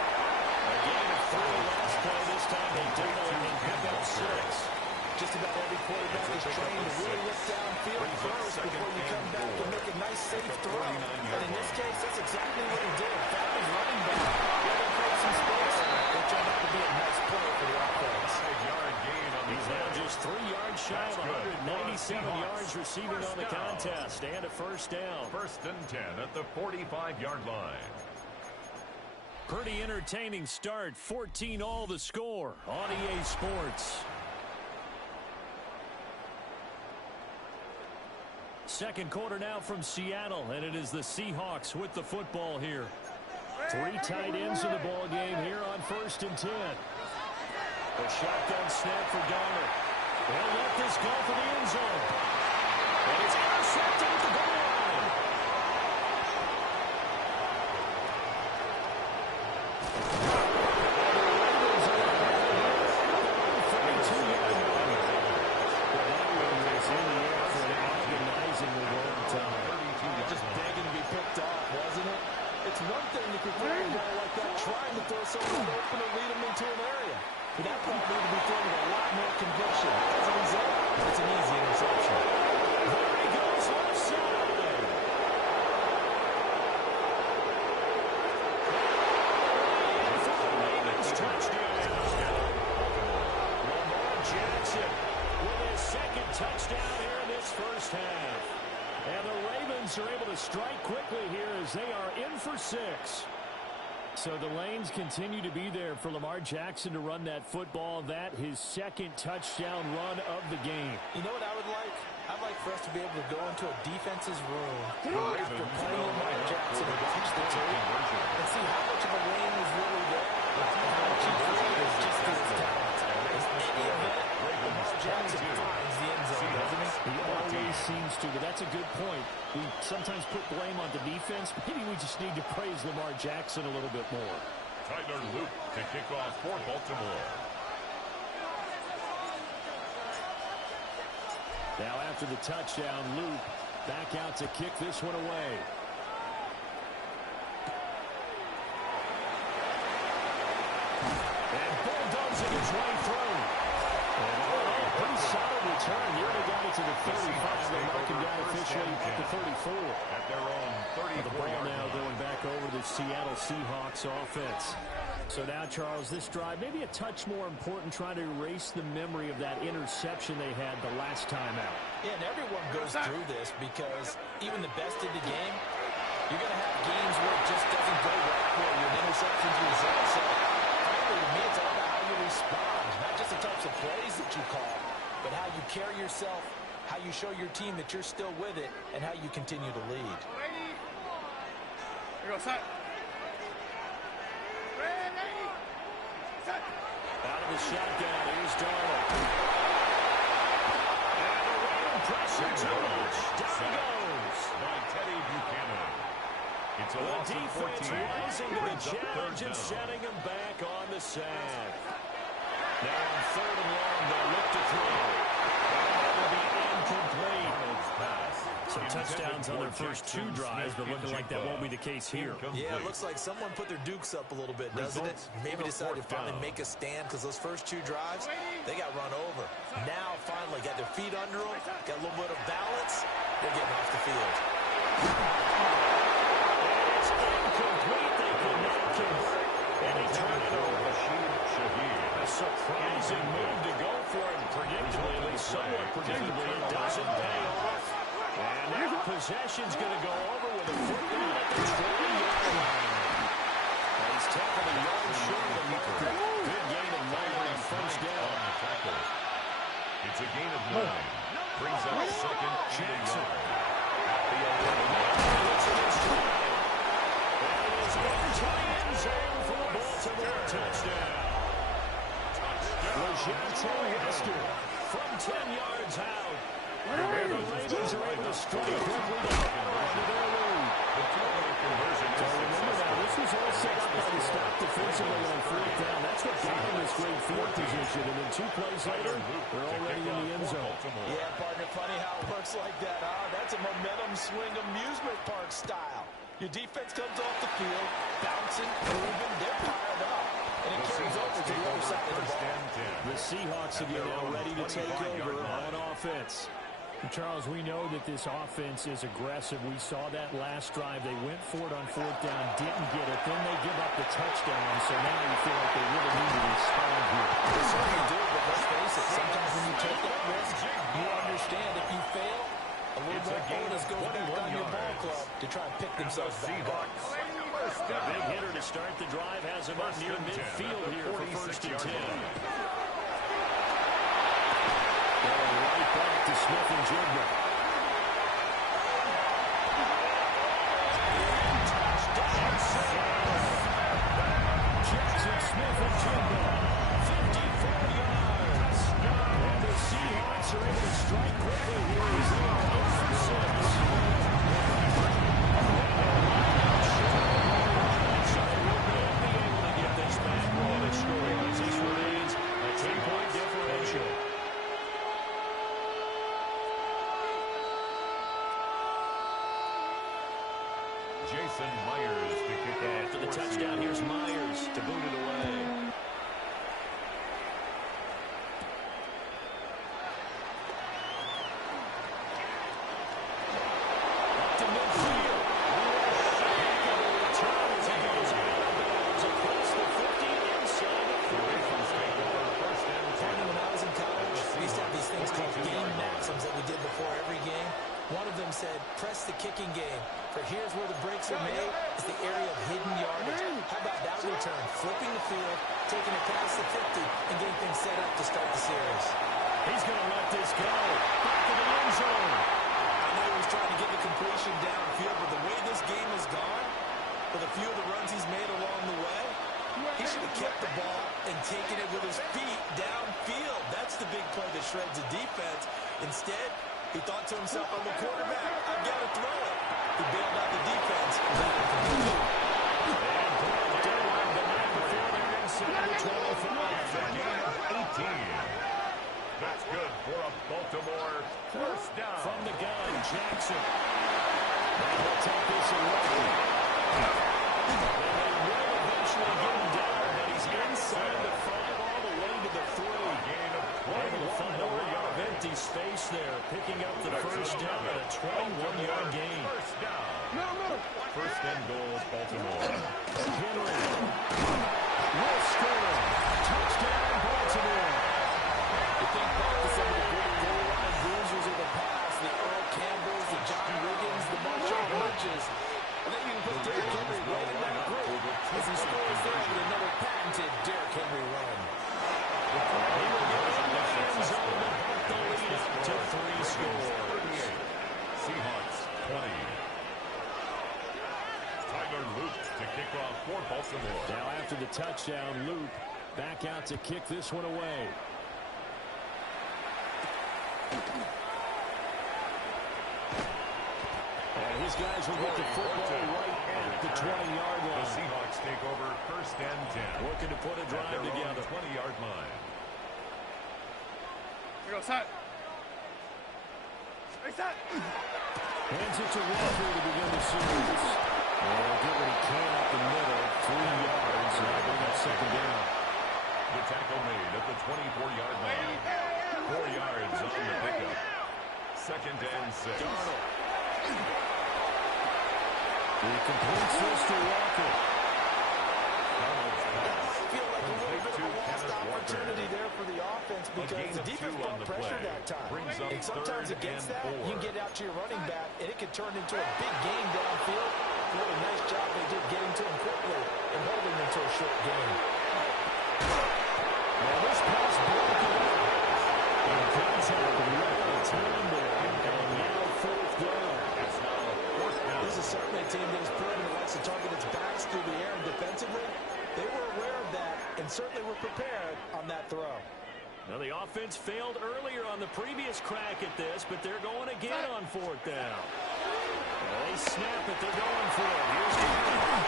A gain of 3 last play. This time they did it and pick up 6. Just about every quarterback is trained to really look downfield first before you come back and make a nice, safe throw. And in this case, that's exactly what he did. Found his running back. Let him create some space. It turned out to be a nice play for the offense. 5-yard gain on the He's now just 3 yards shy of 197 yards receiving on the contest. And a first down. 1st and 10 at the 45-yard line. Pretty entertaining start. 14-all the score on EA Sports. Second quarter now from Seattle, and it is the Seahawks with the football here. 3 tight ends in the ball game here on 1st and 10. A shotgun snap for Donner. They'll let this go for the end zone. And it's intercepted at the goal line. Just begging to be picked off, wasn't it? It's one thing if you're throwing a ball like that, trying to throw someone open or lead them into an area. But that ball needed to be thrown with a lot more conviction. As a result, it's an easy interception. There he goes left side. Touchdown. Lamar Jackson with his 2nd touchdown here in this first half. And the Ravens are able to strike quickly here as they are in for 6. So the lanes continue to be there for Lamar Jackson to run that football. That his 2nd touchdown run of the game. You know what I would like? I'd like for us to be able to go into a defense's room after playing Lamar Jackson and watch the tape and see how much of a lane seems to, but that's a good point. We sometimes put blame on the defense. Maybe we just need to praise Lamar Jackson a little bit more. Tyler Luke to kick off for Baltimore. Now after the touchdown, Luke back out to kick this one away. And bulldozing his way through. And pretty solid return. Nearly got it to the 35. They mark him down officially at the 34. At their own 34. The ball now going back over to the Seattle Seahawks offense. So now, Charles, this drive maybe a touch more important, trying to erase the memory of that interception they had the last time out. Yeah, and everyone goes through this because even the best in the game, you're going to have games where it just doesn't go right for you, and interceptions result. So, frankly, to me, it's all about how you respond, not just the types of plays that you call, but how you carry yourself, how you show your team that you're still with it, and how you continue to lead. Here we go, set. Out of the shotgun, here's Darnold. And a random pressure challenge. Down he goes. By Teddy Buchanan. It's a The loss of defense 14. rising to the Brings up challenge third and down. setting him back on the sack. Now on 3rd and long, they'll look to throw. And that will be incomplete. Arnold's pass. So touchdowns on their Intended for first 2 Jackson drives, but Smith looking like that Njigba. won't be the case here. Yeah, it looks like someone put their dukes up a little bit, doesn't it? Results Maybe for the decided to fourth finally down. make a stand because those first 2 drives, they got run over. Now, finally, got their feet under them, got a little bit of balance. They're getting off the field. It's incomplete. They could not convert. And he turned it over. Rashid Shaheed. A surprising move to go for it. Predictably, at least somewhat predictably, it doesn't pay off. And that possession's going to go over with a foot down at the 20-yard line. He's tackled a yard short of the marker. Good gain of 9 on first down. On the tackle. It's a gain of 9. Brings up second Jackson. at the 11. Looks at his drive. And it is into the end zone for the Baltimore touchdown. Lejante Hester from 10 yards out. And the Ravens are able to strike quickly to add on to their lead. The two-point conversion is Remember now, this was all set up by the stop defensively on 4th down. That's what got them this great field position. And then 2 plays later, they're already in the end zone. Yeah, partner, funny how it works like that, huh? That's a momentum swing amusement park style. Your defense comes off the field, bouncing, moving, they're fired up. And it carries over to the other side of the ball. The Seahawks again now ready to take over on offense. Charles, we know that this offense is aggressive. We saw that last drive. They went for it on 4th down, didn't get it. Then they give up the touchdown. So now you feel like they really need to respond here. They certainly do, but let's face it, sometimes when you take that risk, you understand if you fail, a little more bonus goes back on your ball club to try and pick themselves back up. A big hitter to start the drive has him up near midfield here for 1st and 10. Going right back to Smith and Jigba. Jackson Smith and Jigba, 54 yards. And the Seahawks are able to strike quickly here as they are 0 for 6. So they will not be able to get this back on a score as this remains a 10-point differential. Jason Myers to kick off. After the for touchdown, Seattle. here's Myers to boot it away. Up to midfield. Return as he goes across the 50 inside the 40. Partner, when I was in college, we used to have these things called game maxims that we did before every game. One of them said, press the kicking game. For here's where the breaks are made, is the area of hidden yardage. How about that return? Flipping the field, taking it past the 50, and getting things set up to start the series. He's going to let this go. Back in the end zone. I know he was trying to get the completion downfield, but the way this game has gone, with a few of the runs he's made along the way, he should have kept the ball and taken it with his feet downfield. That's the big play that shreds the defense. Instead, he thought to himself, I'm a quarterback. I've got to throw it. He bailed out the defense. That's good for a Baltimore first down. From the gun, Jackson. They'll take this away. They will eventually get him down, but he's inside the 5 all the way to the 3. Gain of Able to find a lot of empty space there, picking up the first down and a 21-yard gain. First down. First and goal, Baltimore. Henry will score. Touchdown, Baltimore. You think back to some of the great goal line bruisers of the past, the Earl Campbells, the John Wiggins, the Marshawn Lynches. I think you can put Derrick Henry right in that group as he scores there with another patented Derrick Henry run. He will get in the end zone to put the lead up to 3 scores. Seahawks 20. Tyler Loop to kick off for Baltimore. Now after the touchdown, Loop back out to kick this one away. And his guys will get the football right at the 20-yard The line. Seahawks take over first and 10. Looking to put a drive together. 20-yard line. Hands it to Walker to begin the series. And get what he can up the middle. 3 yards. And bring up second down. The tackle made at the 24-yard line. 4 yards on the pickup. Second and 6. Darnold. He completes this to Walker. Darnold's pass. I feel like a little Complete bit to of a lost Kenneth Walker. opportunity there for the offense because the defense brought pressure that time. And sometimes against that, you can get out to your running back, and it could turn into a big game downfield. What a nice job they did getting to him quickly and holding him to a short game. Now this pass broken up. And contact right on time there. And now 4th down. It's now 4th down. This is certainly a team that has proven it likes to target its backs through the air and defensively. They were aware of that and certainly were prepared on that throw. Now the offense failed earlier on the previous crack at this, but they're going again on 4th down. Well, they snap it. They're going for it. Here's Darnold.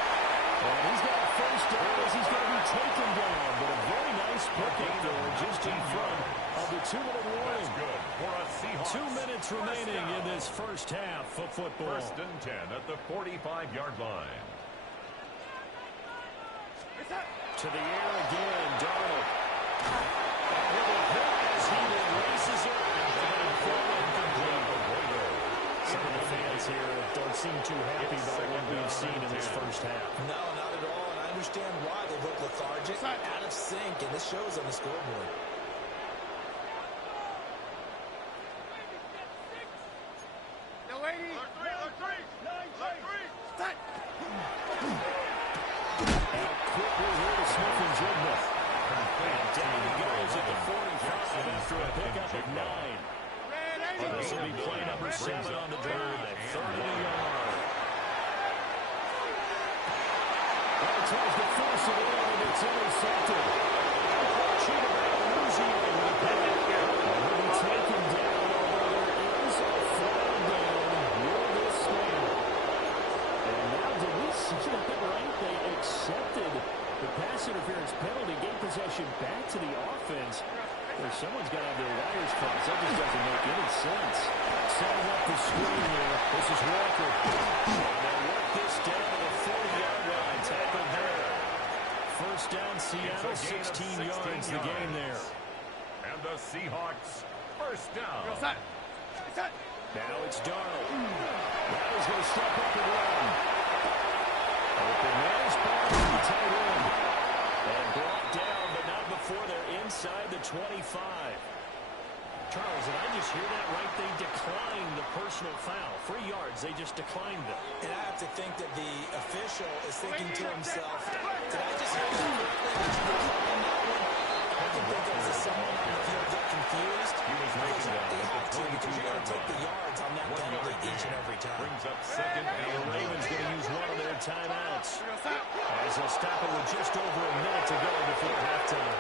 And he's got a first down as he's going to be taken down. But a very nice pickup there just in front of the 2-minute warning. That's good for a Seahawks. 2 minutes remaining in this first half of football. First and 10 at the 45-yard line. To the air again, Darnold. And with a pass, he races it. And incomplete. Some of the fans here don't seem too happy about what we've seen in this first half. No, not at all, and I understand why they look lethargic, out of sync, and this shows on the scoreboard. Quickly here to Smith-Njigba. And down he goes at the 45 after a pickup of 9. This will be play number 7 on the drive. 30-yard. Well, tries to force it in, and it's intercepted. Cheetah Louisiana with a pick. Will be taken down, although there is a flag down. Will this stand? And now, did we see that right? They accepted the pass interference penalty, gave possession back to the offense. Well, someone's got to have their wires crossed. That just doesn't make any sense. Setting up the screen here. This is Walker. And they work this down to the 40-yard line. Tackled there. First down, Seattle, 16 yards the game there. And the Seahawks first down. Now it's Darnold. Now he's going to step up and run. Open man's ball to the tight end. And brought down, but not before they're inside the 25. Charles, did I just hear that right? They declined the personal foul. 3 yards, they just declined them. And I have to think that the official is thinking to himself, did I just hear that correctly? Did you decline that one? I can think as a someone on the field get confused. He was making that They at have the to, because you're going 22-yard to take the line. yards on that 1 penalty yard each and gain. every time. Brings up second The and Ravens 11. going to use one of their timeouts. As they'll stop it with just over a minute to go before halftime.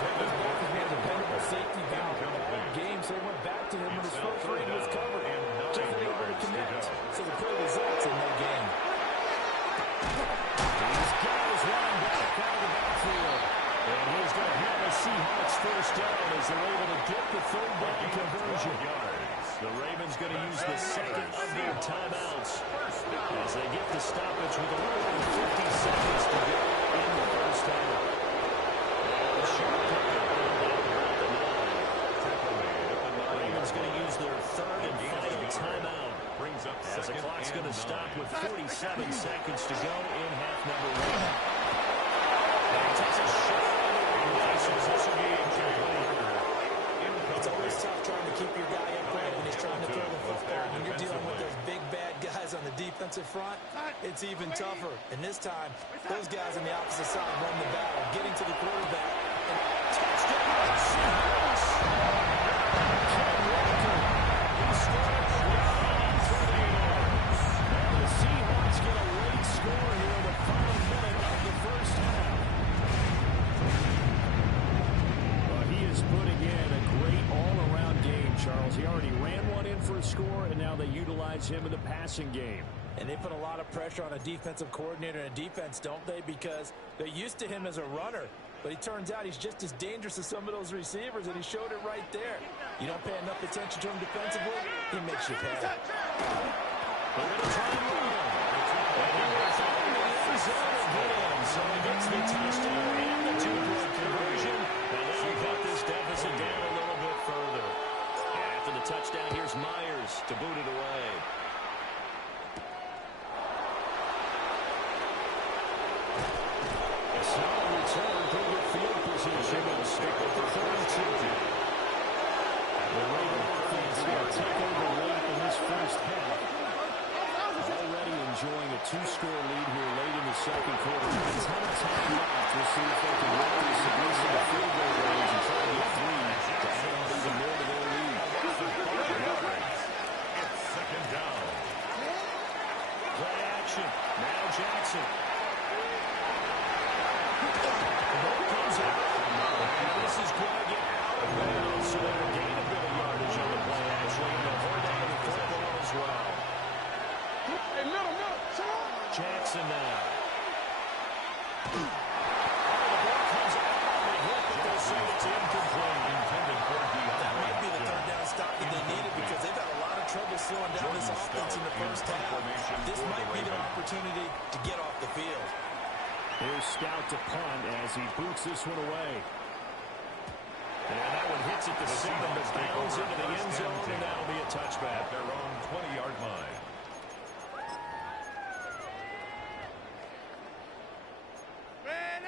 intended for a dependable safety valve all game, so he went back to him when his first read was covered. Just unable to connect. So the play results in no gain. These guys running back out of the backfield. And he's going to have a Seahawks first down as they're able to get the third down conversion. The Ravens going to use the second of their timeouts as they get the stoppage with a little over 50 seconds to go in the first half. Ravens going to use their third and final timeout. As the clock's going to stop with 47 seconds to go in half number one. And he takes a shot on the releases. This will be incomplete. It's always tough trying to keep your guy upright when he's trying to throw the football. When you're dealing with those big, bad guys on the defensive front, it's even tougher. And this time, those guys on the opposite side won the battle, getting to the quarterback. And touchdown, Seahawks! Ken Walker, he scored for the Raiders. And the Seahawks get a late score here in the final minute of the first half. He is putting in a great all-around game, Charles. He already ran one in for a score, and now they utilize him in the passing game. And they put a lot of pressure on a defensive coordinator and a defense, don't they? Because they're used to him as a runner. But it turns out he's just as dangerous as some of those receivers, and he showed it right there. You don't pay enough attention to him defensively, he makes you pay. They're going to try and run. And he was in the end zone again. So he gets the touchdown and the two-point conversion. And they'll cut this deficit down a little bit further. And after the touchdown, here's Myers to boot it away. Solid return, pretty good field position. They'll stick with the 32. The Raven offense will take over late in this first half. Already enjoying a two-score lead here late in the second quarter. It's how much time left. We'll see if they can work this at least in the field goal range and try to get three to add on even more to their lead. It's second down. Play action. Now Jackson. This is going to get out of bounds, so they'll gain a bit of yardage on the play, actually, and they'll hold on to the football as well. Hey, middle. Jackson now. The ball comes out on the hit, but they'll say it's incomplete. Intended for That might be the third down stop that they needed because they've had a lot of trouble slowing down this offense in the first half. This might be their opportunity to get off the field. Here's Stout to punt as he boots this one away. And that one hits at the 7, but bounds into the end zone, and that'll be a touchback. their own 20-yard line.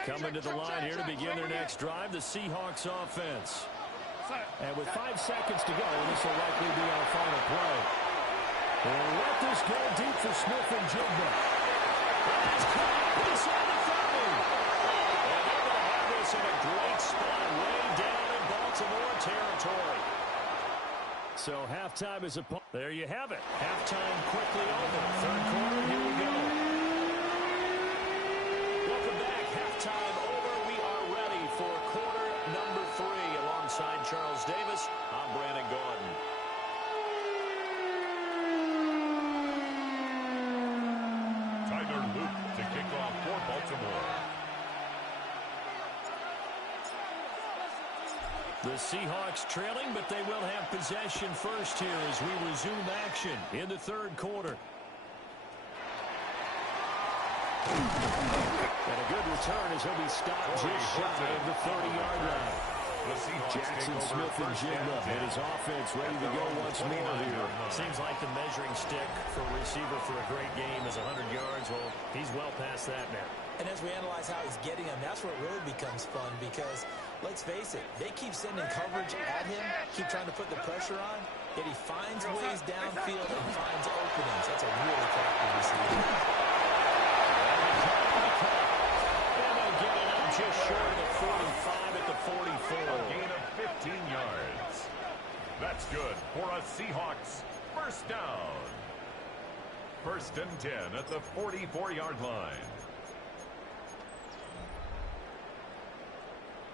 Coming to the line here to begin their next drive, the Seahawks offense. And with 5 seconds to go, this will likely be our final play. And let this go deep for Smith and Jigba. That's caught inside the 30. And they're going to have this in a great spot way down in Baltimore territory. So halftime is upon. There you have it. Halftime quickly over. Third quarter, here we go. Welcome back. Halftime over. We are ready for quarter number 3. Alongside Charles Davis, I'm Brandon Gaudin. Tyler Luke to kick off for Baltimore. The Seahawks trailing, but they will have possession first here as we resume action in the third quarter. And a good return as he'll be stopped just shy of the 30-yard line. Jackson Smith and Jigba and his offense ready to go once more here. Seems like the measuring stick for a receiver for a great game is 100 yards. Well, he's well past that now. And as we analyze how he's getting them, that's where it really becomes fun because, let's face it, they keep sending coverage at him, keep trying to put the pressure on, yet he finds ways downfield and finds openings. That's a really crafty receiver. And they'll get it up just short of the 45 at the 44. A gain of 15 yards. That's good for a Seahawks first down. First and 10 at the 44-yard line.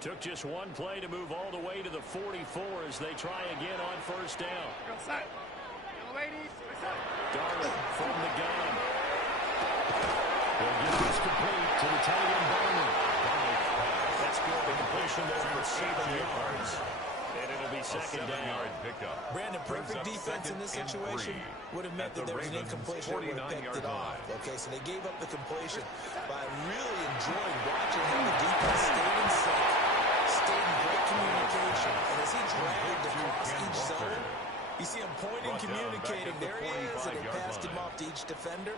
Took just one play to move all the way to the 44 as they try again on first down. Darnold from the gun. They'll get this complete to the tight end Bowman. That's good. The completion there for 7 yards. And it'll be second down. Brandon, perfect defense in this situation would have meant that there was an incompletion that would have picked it off. Okay, so they gave up the completion. But I really enjoyed watching how the defense stayed in sync, stayed in great communication. And as he dragged across each zone, you see him pointing, communicating. There he is, and he passed him off to each defender.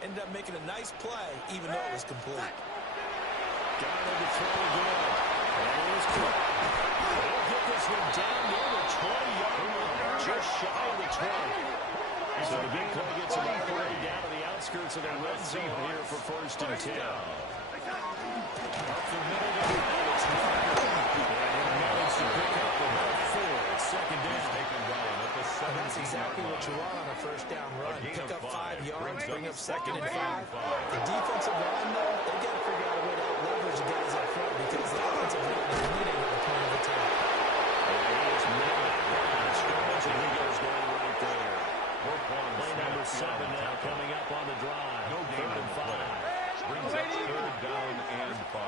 Ended up making a nice play, even though it was complete. Darnold to throw again. And it is caught. They'll get this one down near the 20-yard line, just shy of the 20. So the big play gets him all the way down to the outskirts of the red zone here for first and 10. Up the middle of the line, it's Martin. And he managed to pick up about 4. It's second down. And that's exactly what you want on a first down run. Pick up 5 yards, bring up second and 5. The defensive line, though, they got to figure out a way to leverage the guys up front because the offensive line is leading on the point of attack. And he is not scrimmage, and he goes down right there. Play number 7 now coming up on the drive. Third and 5. Brings up third down and 5.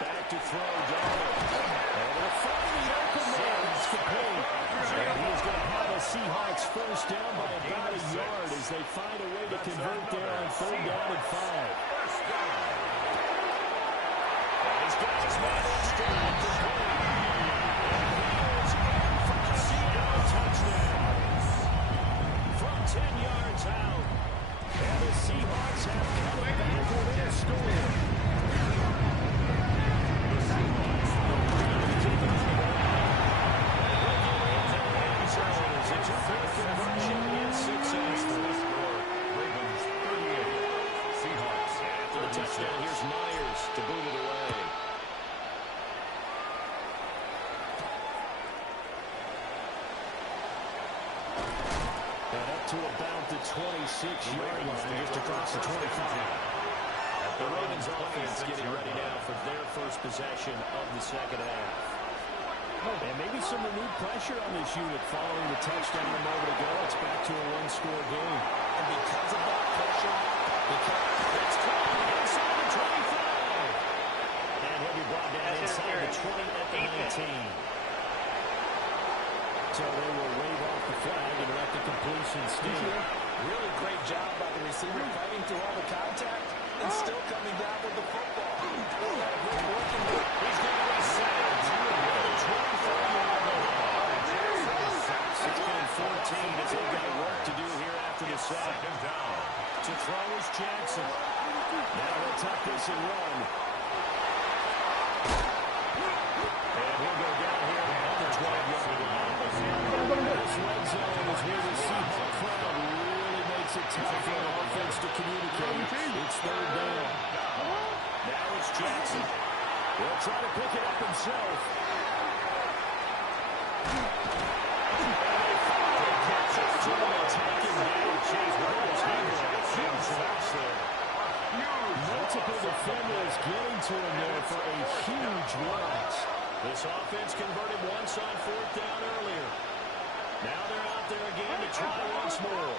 Back to throw, Darnold. And they'll find the open man. It's complete. And he is going to have a Seahawks first down by about a yard as they find a way to convert there on third down and 5. And he's got his man instrument. Touchdown. From 10 yards out. And the Seahawks have come back with a score. Touchdown, here's Myers to boot it away. And up to about the 26-yard line, just across the 25. The Ravens offense getting ready now for their first possession of the second half. And maybe some renewed pressure on this unit following the touchdown a moment ago. It's back to a one-score game. And because of that pressure, it's caught inside the 25. And he'll be brought down inside the 20 at the 19. So they will wave off the flag and let the completion stand. Really great job by the receiver fighting through all the contact and still coming down with the football. He's going to be sacked to the 24-yard line. It's been 14 as they've got work to do here after the sack. Second down. To throw is Jackson. Now he'll tuck this and run. And he'll go down here at the 12-yard line. This red zone is where the Seahawks crowd really makes it tough for an offense to communicate. It's third down. Now it's Jackson. He'll try to pick it up himself. Multiple defenders getting to him there for a huge loss. This offense converted once on fourth down earlier. Now they're out there again to try once more.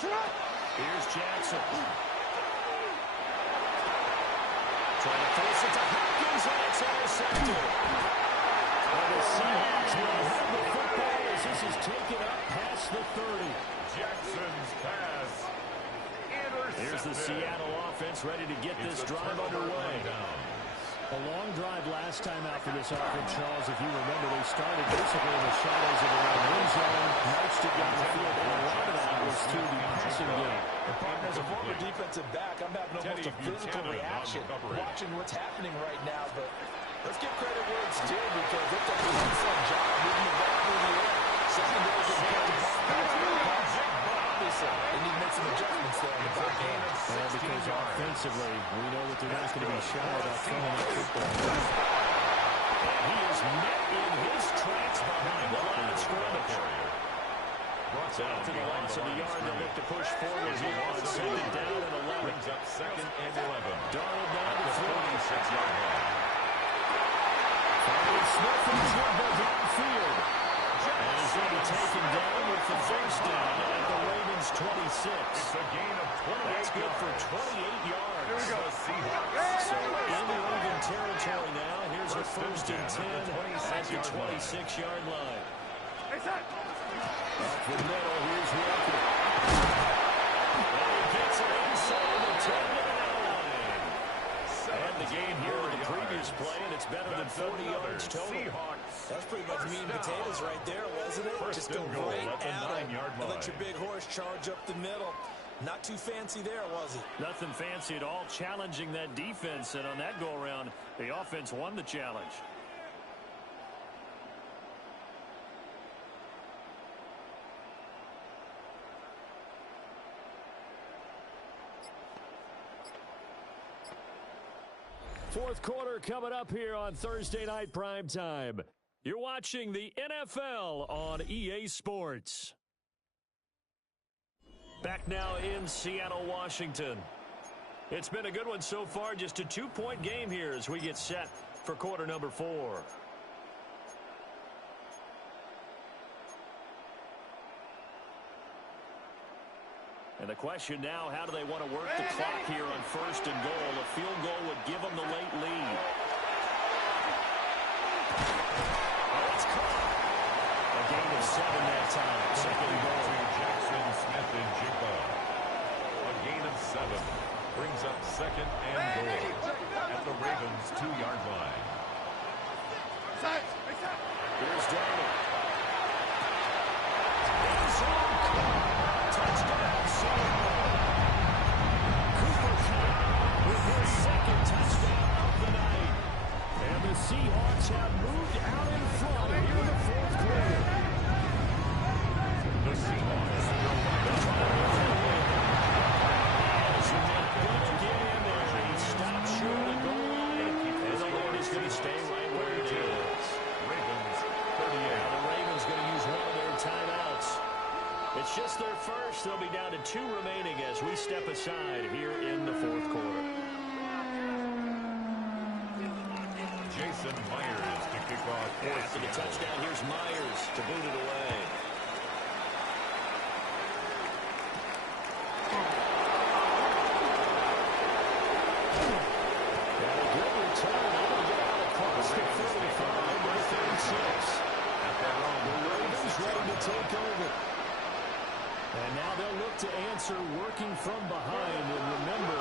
Here's Jackson. Trying to force it to Hopkins, and it's intercepted. Well, the Seahawks will have the football as this is taken up past the 30. Jackson's pass. Here's the Seattle offense ready to get this drive underway. A long drive last time out for this offense, Charles. If you remember, they started basically in the shadows of their own end zone, marched it down the field, and a lot of that was through the passing game. As a former defensive back, I'm having almost a physical reaction watching what's happening right now. But let's give credit where it's due because they've done an excellent job moving the ball through the air. Secondaries have had to but obviously they need to make some adjustments there in the back end. Well, because offensively, we know that they're not going to be shy about throwing that football. And he is met in his tracks behind the line of scrimmage. So after the loss of the yard, they'll look to push forward here on second down and 11. Brings up second and 11. Darnold down to 46-yard line. Smith and Jigba downfield. And he's going to be taken down with the first down at the Ravens 26. It's a gain of 28 That's good for 28 yards. Here we go. So in the Raven territory now. Here's a first and 10 at the 26-yard line. Up the middle, here's Walker. And he gets it inside the 10-yard line. And the game here in the previous play, and it's better than 40 yards total. That's pretty much meat and potatoes right there, wasn't it? First Just go and goal right at the at 9-yard and let line. your big horse charge up the middle. Not too fancy there, was it? Nothing fancy at all, challenging that defense, and on that go-around, the offense won the challenge. Fourth quarter coming up here on Thursday Night Primetime. You're watching the NFL on EA Sports. Back now in Seattle, Washington. It's been a good one so far, just a 2-point game here as we get set for quarter number 4. And the question now, how do they want to work the clock here on first and goal? A field goal would give them the late lead. Oh, it's caught. A gain of 7 that time. Second and goal. Jackson, Smith, and Jigba. A gain of 7. Brings up second and goal at the Ravens' 2-yard line. Here's Darnold. Touchdown, Cooper Kupp with his second touchdown of the night. And the Seahawks have moved out in front here in the fourth quarter. The Seahawks will run the Gonna get in there. He stopped short of the goal line. And the Lord is going to stay right where it is. Ravens 38. Now the Ravens going to use one of their timeouts. It's just their first. They'll be down to 2 remaining as we step aside here in the fourth quarter. Jason Myers to kick off for After the Seattle. touchdown, here's Myers to boot it away. And a good return. Able to get out across the 35 by 36. The Ravens ready to take over. And now they'll look to answer working from behind. And remember,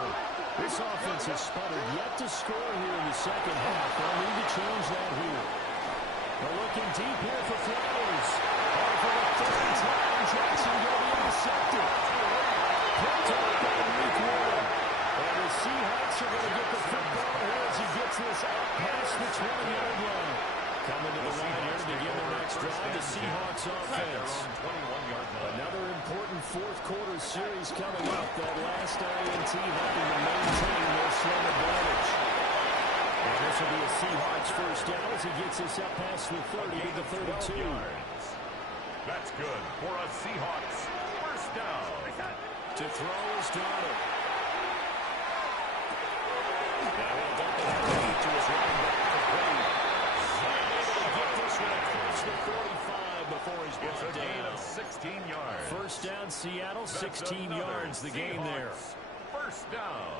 this offense has sputtered yet to score here in the second half. They'll need to change that here. They're looking deep here for Flowers. And for the third time, Jackson going to be intercepted. Picked up by Malik Warren. And the Seahawks are going to get the football here as he gets this out past the 20-yard line. Coming to the line here to begin their next drive, the Seahawks offense. Another important fourth quarter series coming up. That last INT having to maintain their slum advantage. And this will be a Seahawks first down as he gets this up past the 30 to the 32. That's good for a Seahawks first down. To throw is Darnold. Now he'll dump it out to his running back for Brady. Get this one across the 45 before he's brought It's a gain down. of 16 yards. First down, Seattle, That's 16 another yards, the gain there. Seahawks first down.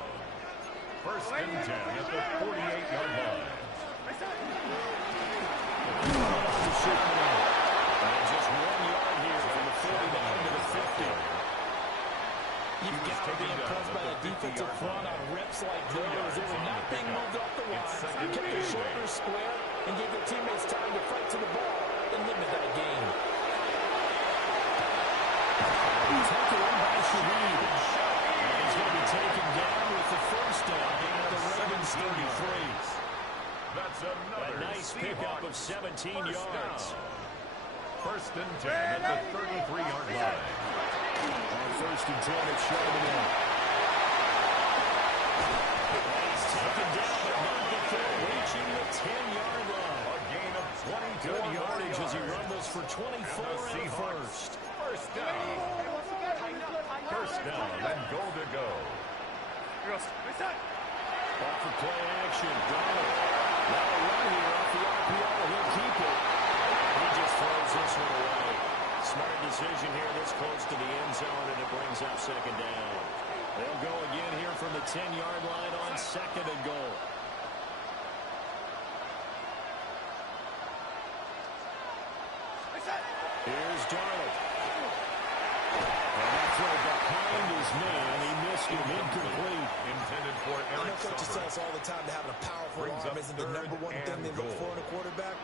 First and 10 at the 48-yard line. And just 1 yard here from the 49 to the 50. You've got to be impressed by the defensive front on rips like those. They were not being moved off the line. Kept their shoulders square and gave their teammates time to fight to the ball and limit that game. Taken in by Shareed. And he's going to be taken down with the first down at the Ravens 33. That's another A nice pickup of 17 yards. First and 10 at the 33-yard line. On first and 10, it's Charbonnet. He's taken down, but not before reaching the 10-yard line. A gain of 24 Good yardage yards as he rumbles for 24 and a first. First down. Off of play action. Donald. Now a run here off the RPO. He'll keep it. He just throws this one away. Smart decision here this close to the end zone, and it brings up second down. They'll go again here from the 10-yard line on second and goal. Here's Darnold. And that throw behind his man. He missed him. Incomplete. Intended for I know Eric coaches tell Summers. us all the time that having a powerful Brings arm up isn't the third number one thing and they look goal. for in a quarterback.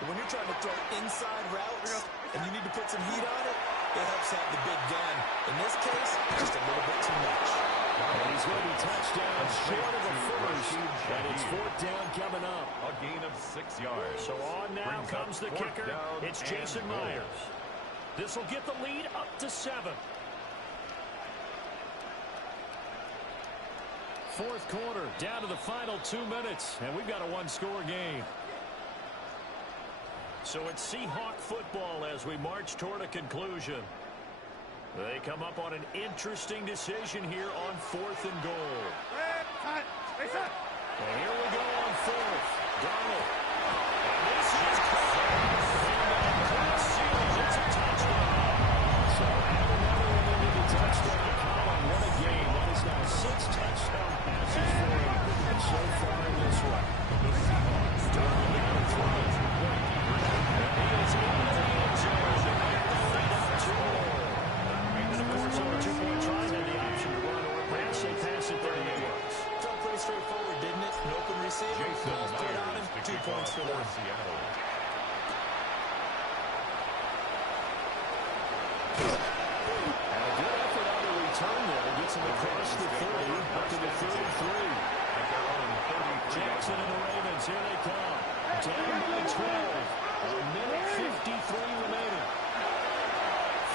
But when you're trying to throw inside routes and you need to put some heat on it, it helps have the big gun. In this case, just a little bit too much. And he's going to be touchdown short of a first. And it's fourth down coming up. A gain of 6 yards. So on now Brings up comes the fourth kicker. down It's and Jason goal. Myers. This will get the lead up to 7. Fourth quarter, down to the final 2 minutes, and we've got a one-score game. So it's Seahawk football as we march toward a conclusion. They come up on an interesting decision here on 4th and goal. And here we go on 4th. Donald. And this is seals. It's a touchdown. So add another one into the touchdown column. What a game. That is now 6 touchdown passes for him so far in this one. The Seahawks turn down front. And he is into the end zone. Lead up 2 more. And of course, on the 2-point try, had the option to run or pass. They pass it 38 yards. Felt pretty straightforward, didn't it? An open receiver, Jason ball's put on Myers him, to 2 kick points off for for them. Seattle. And a good effort on the return there. Gets him across the 30, up to the 33. At their own 33. Jackson and the Ravens, here they come. Down by 12. A minute 53 remaining.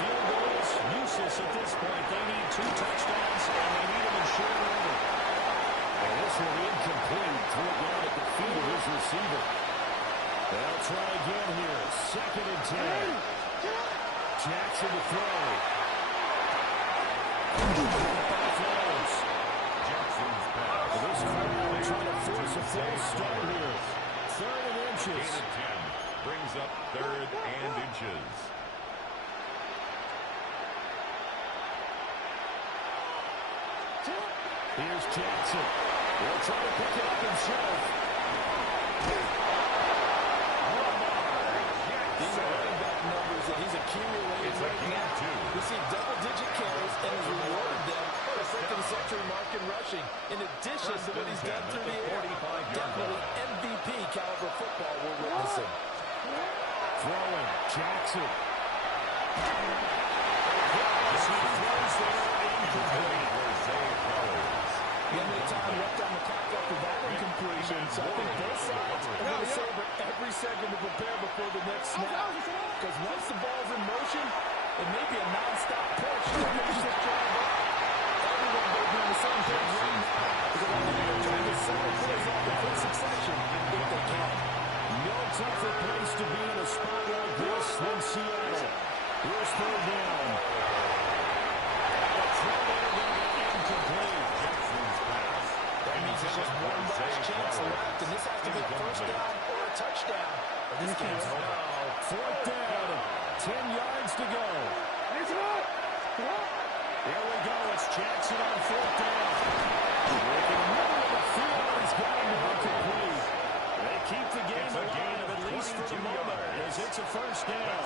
Field goals useless at this point. They need 2 touchdowns, and they need them in short order. And this one incomplete. Threw it down at the feet of his receiver. They'll try again here. 2nd and 10. Jackson to throw. Throws. Jackson's pass. This crowd trying to force a false start here. 3rd and inches. Gain of 10. Brings up 3rd and inches. Here's Jackson. He'll try to pick it up himself. These are running back numbers that he's accumulating It's a right gain now. of 2. We see double-digit carries and has rewarded them for a second-century mark in rushing. In addition to what he's done through the air, definitely MVP caliber football we're witnessing. Throwing. Jackson. Limited time left on the clock after that incompletion. So I think both sides are going to savor every second to prepare before the next snap. Because once the ball's in motion, it may be a non-stop push to finish this drive up. Everyone may be on the same page right now. Because I think they're trying to settle plays off in quick succession if they can. No tougher place to be in a spot like this than Seattle. Here's 3rd down. That means there's just one last chance left, and this has to be a first down or a touchdown. Or this game's over. 4th down. 10 yards to go. Here we go. It's Jackson on 4th down. In the middle of the field, he's got him incomplete. They keep the game alive, at least for the moment, as it's a first down.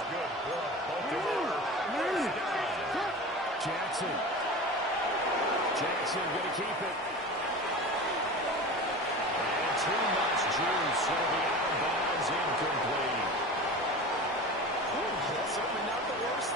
Jackson. Jackson going to keep it. And too much juice. It'll be out of bounds, incomplete. That's certainly not the worst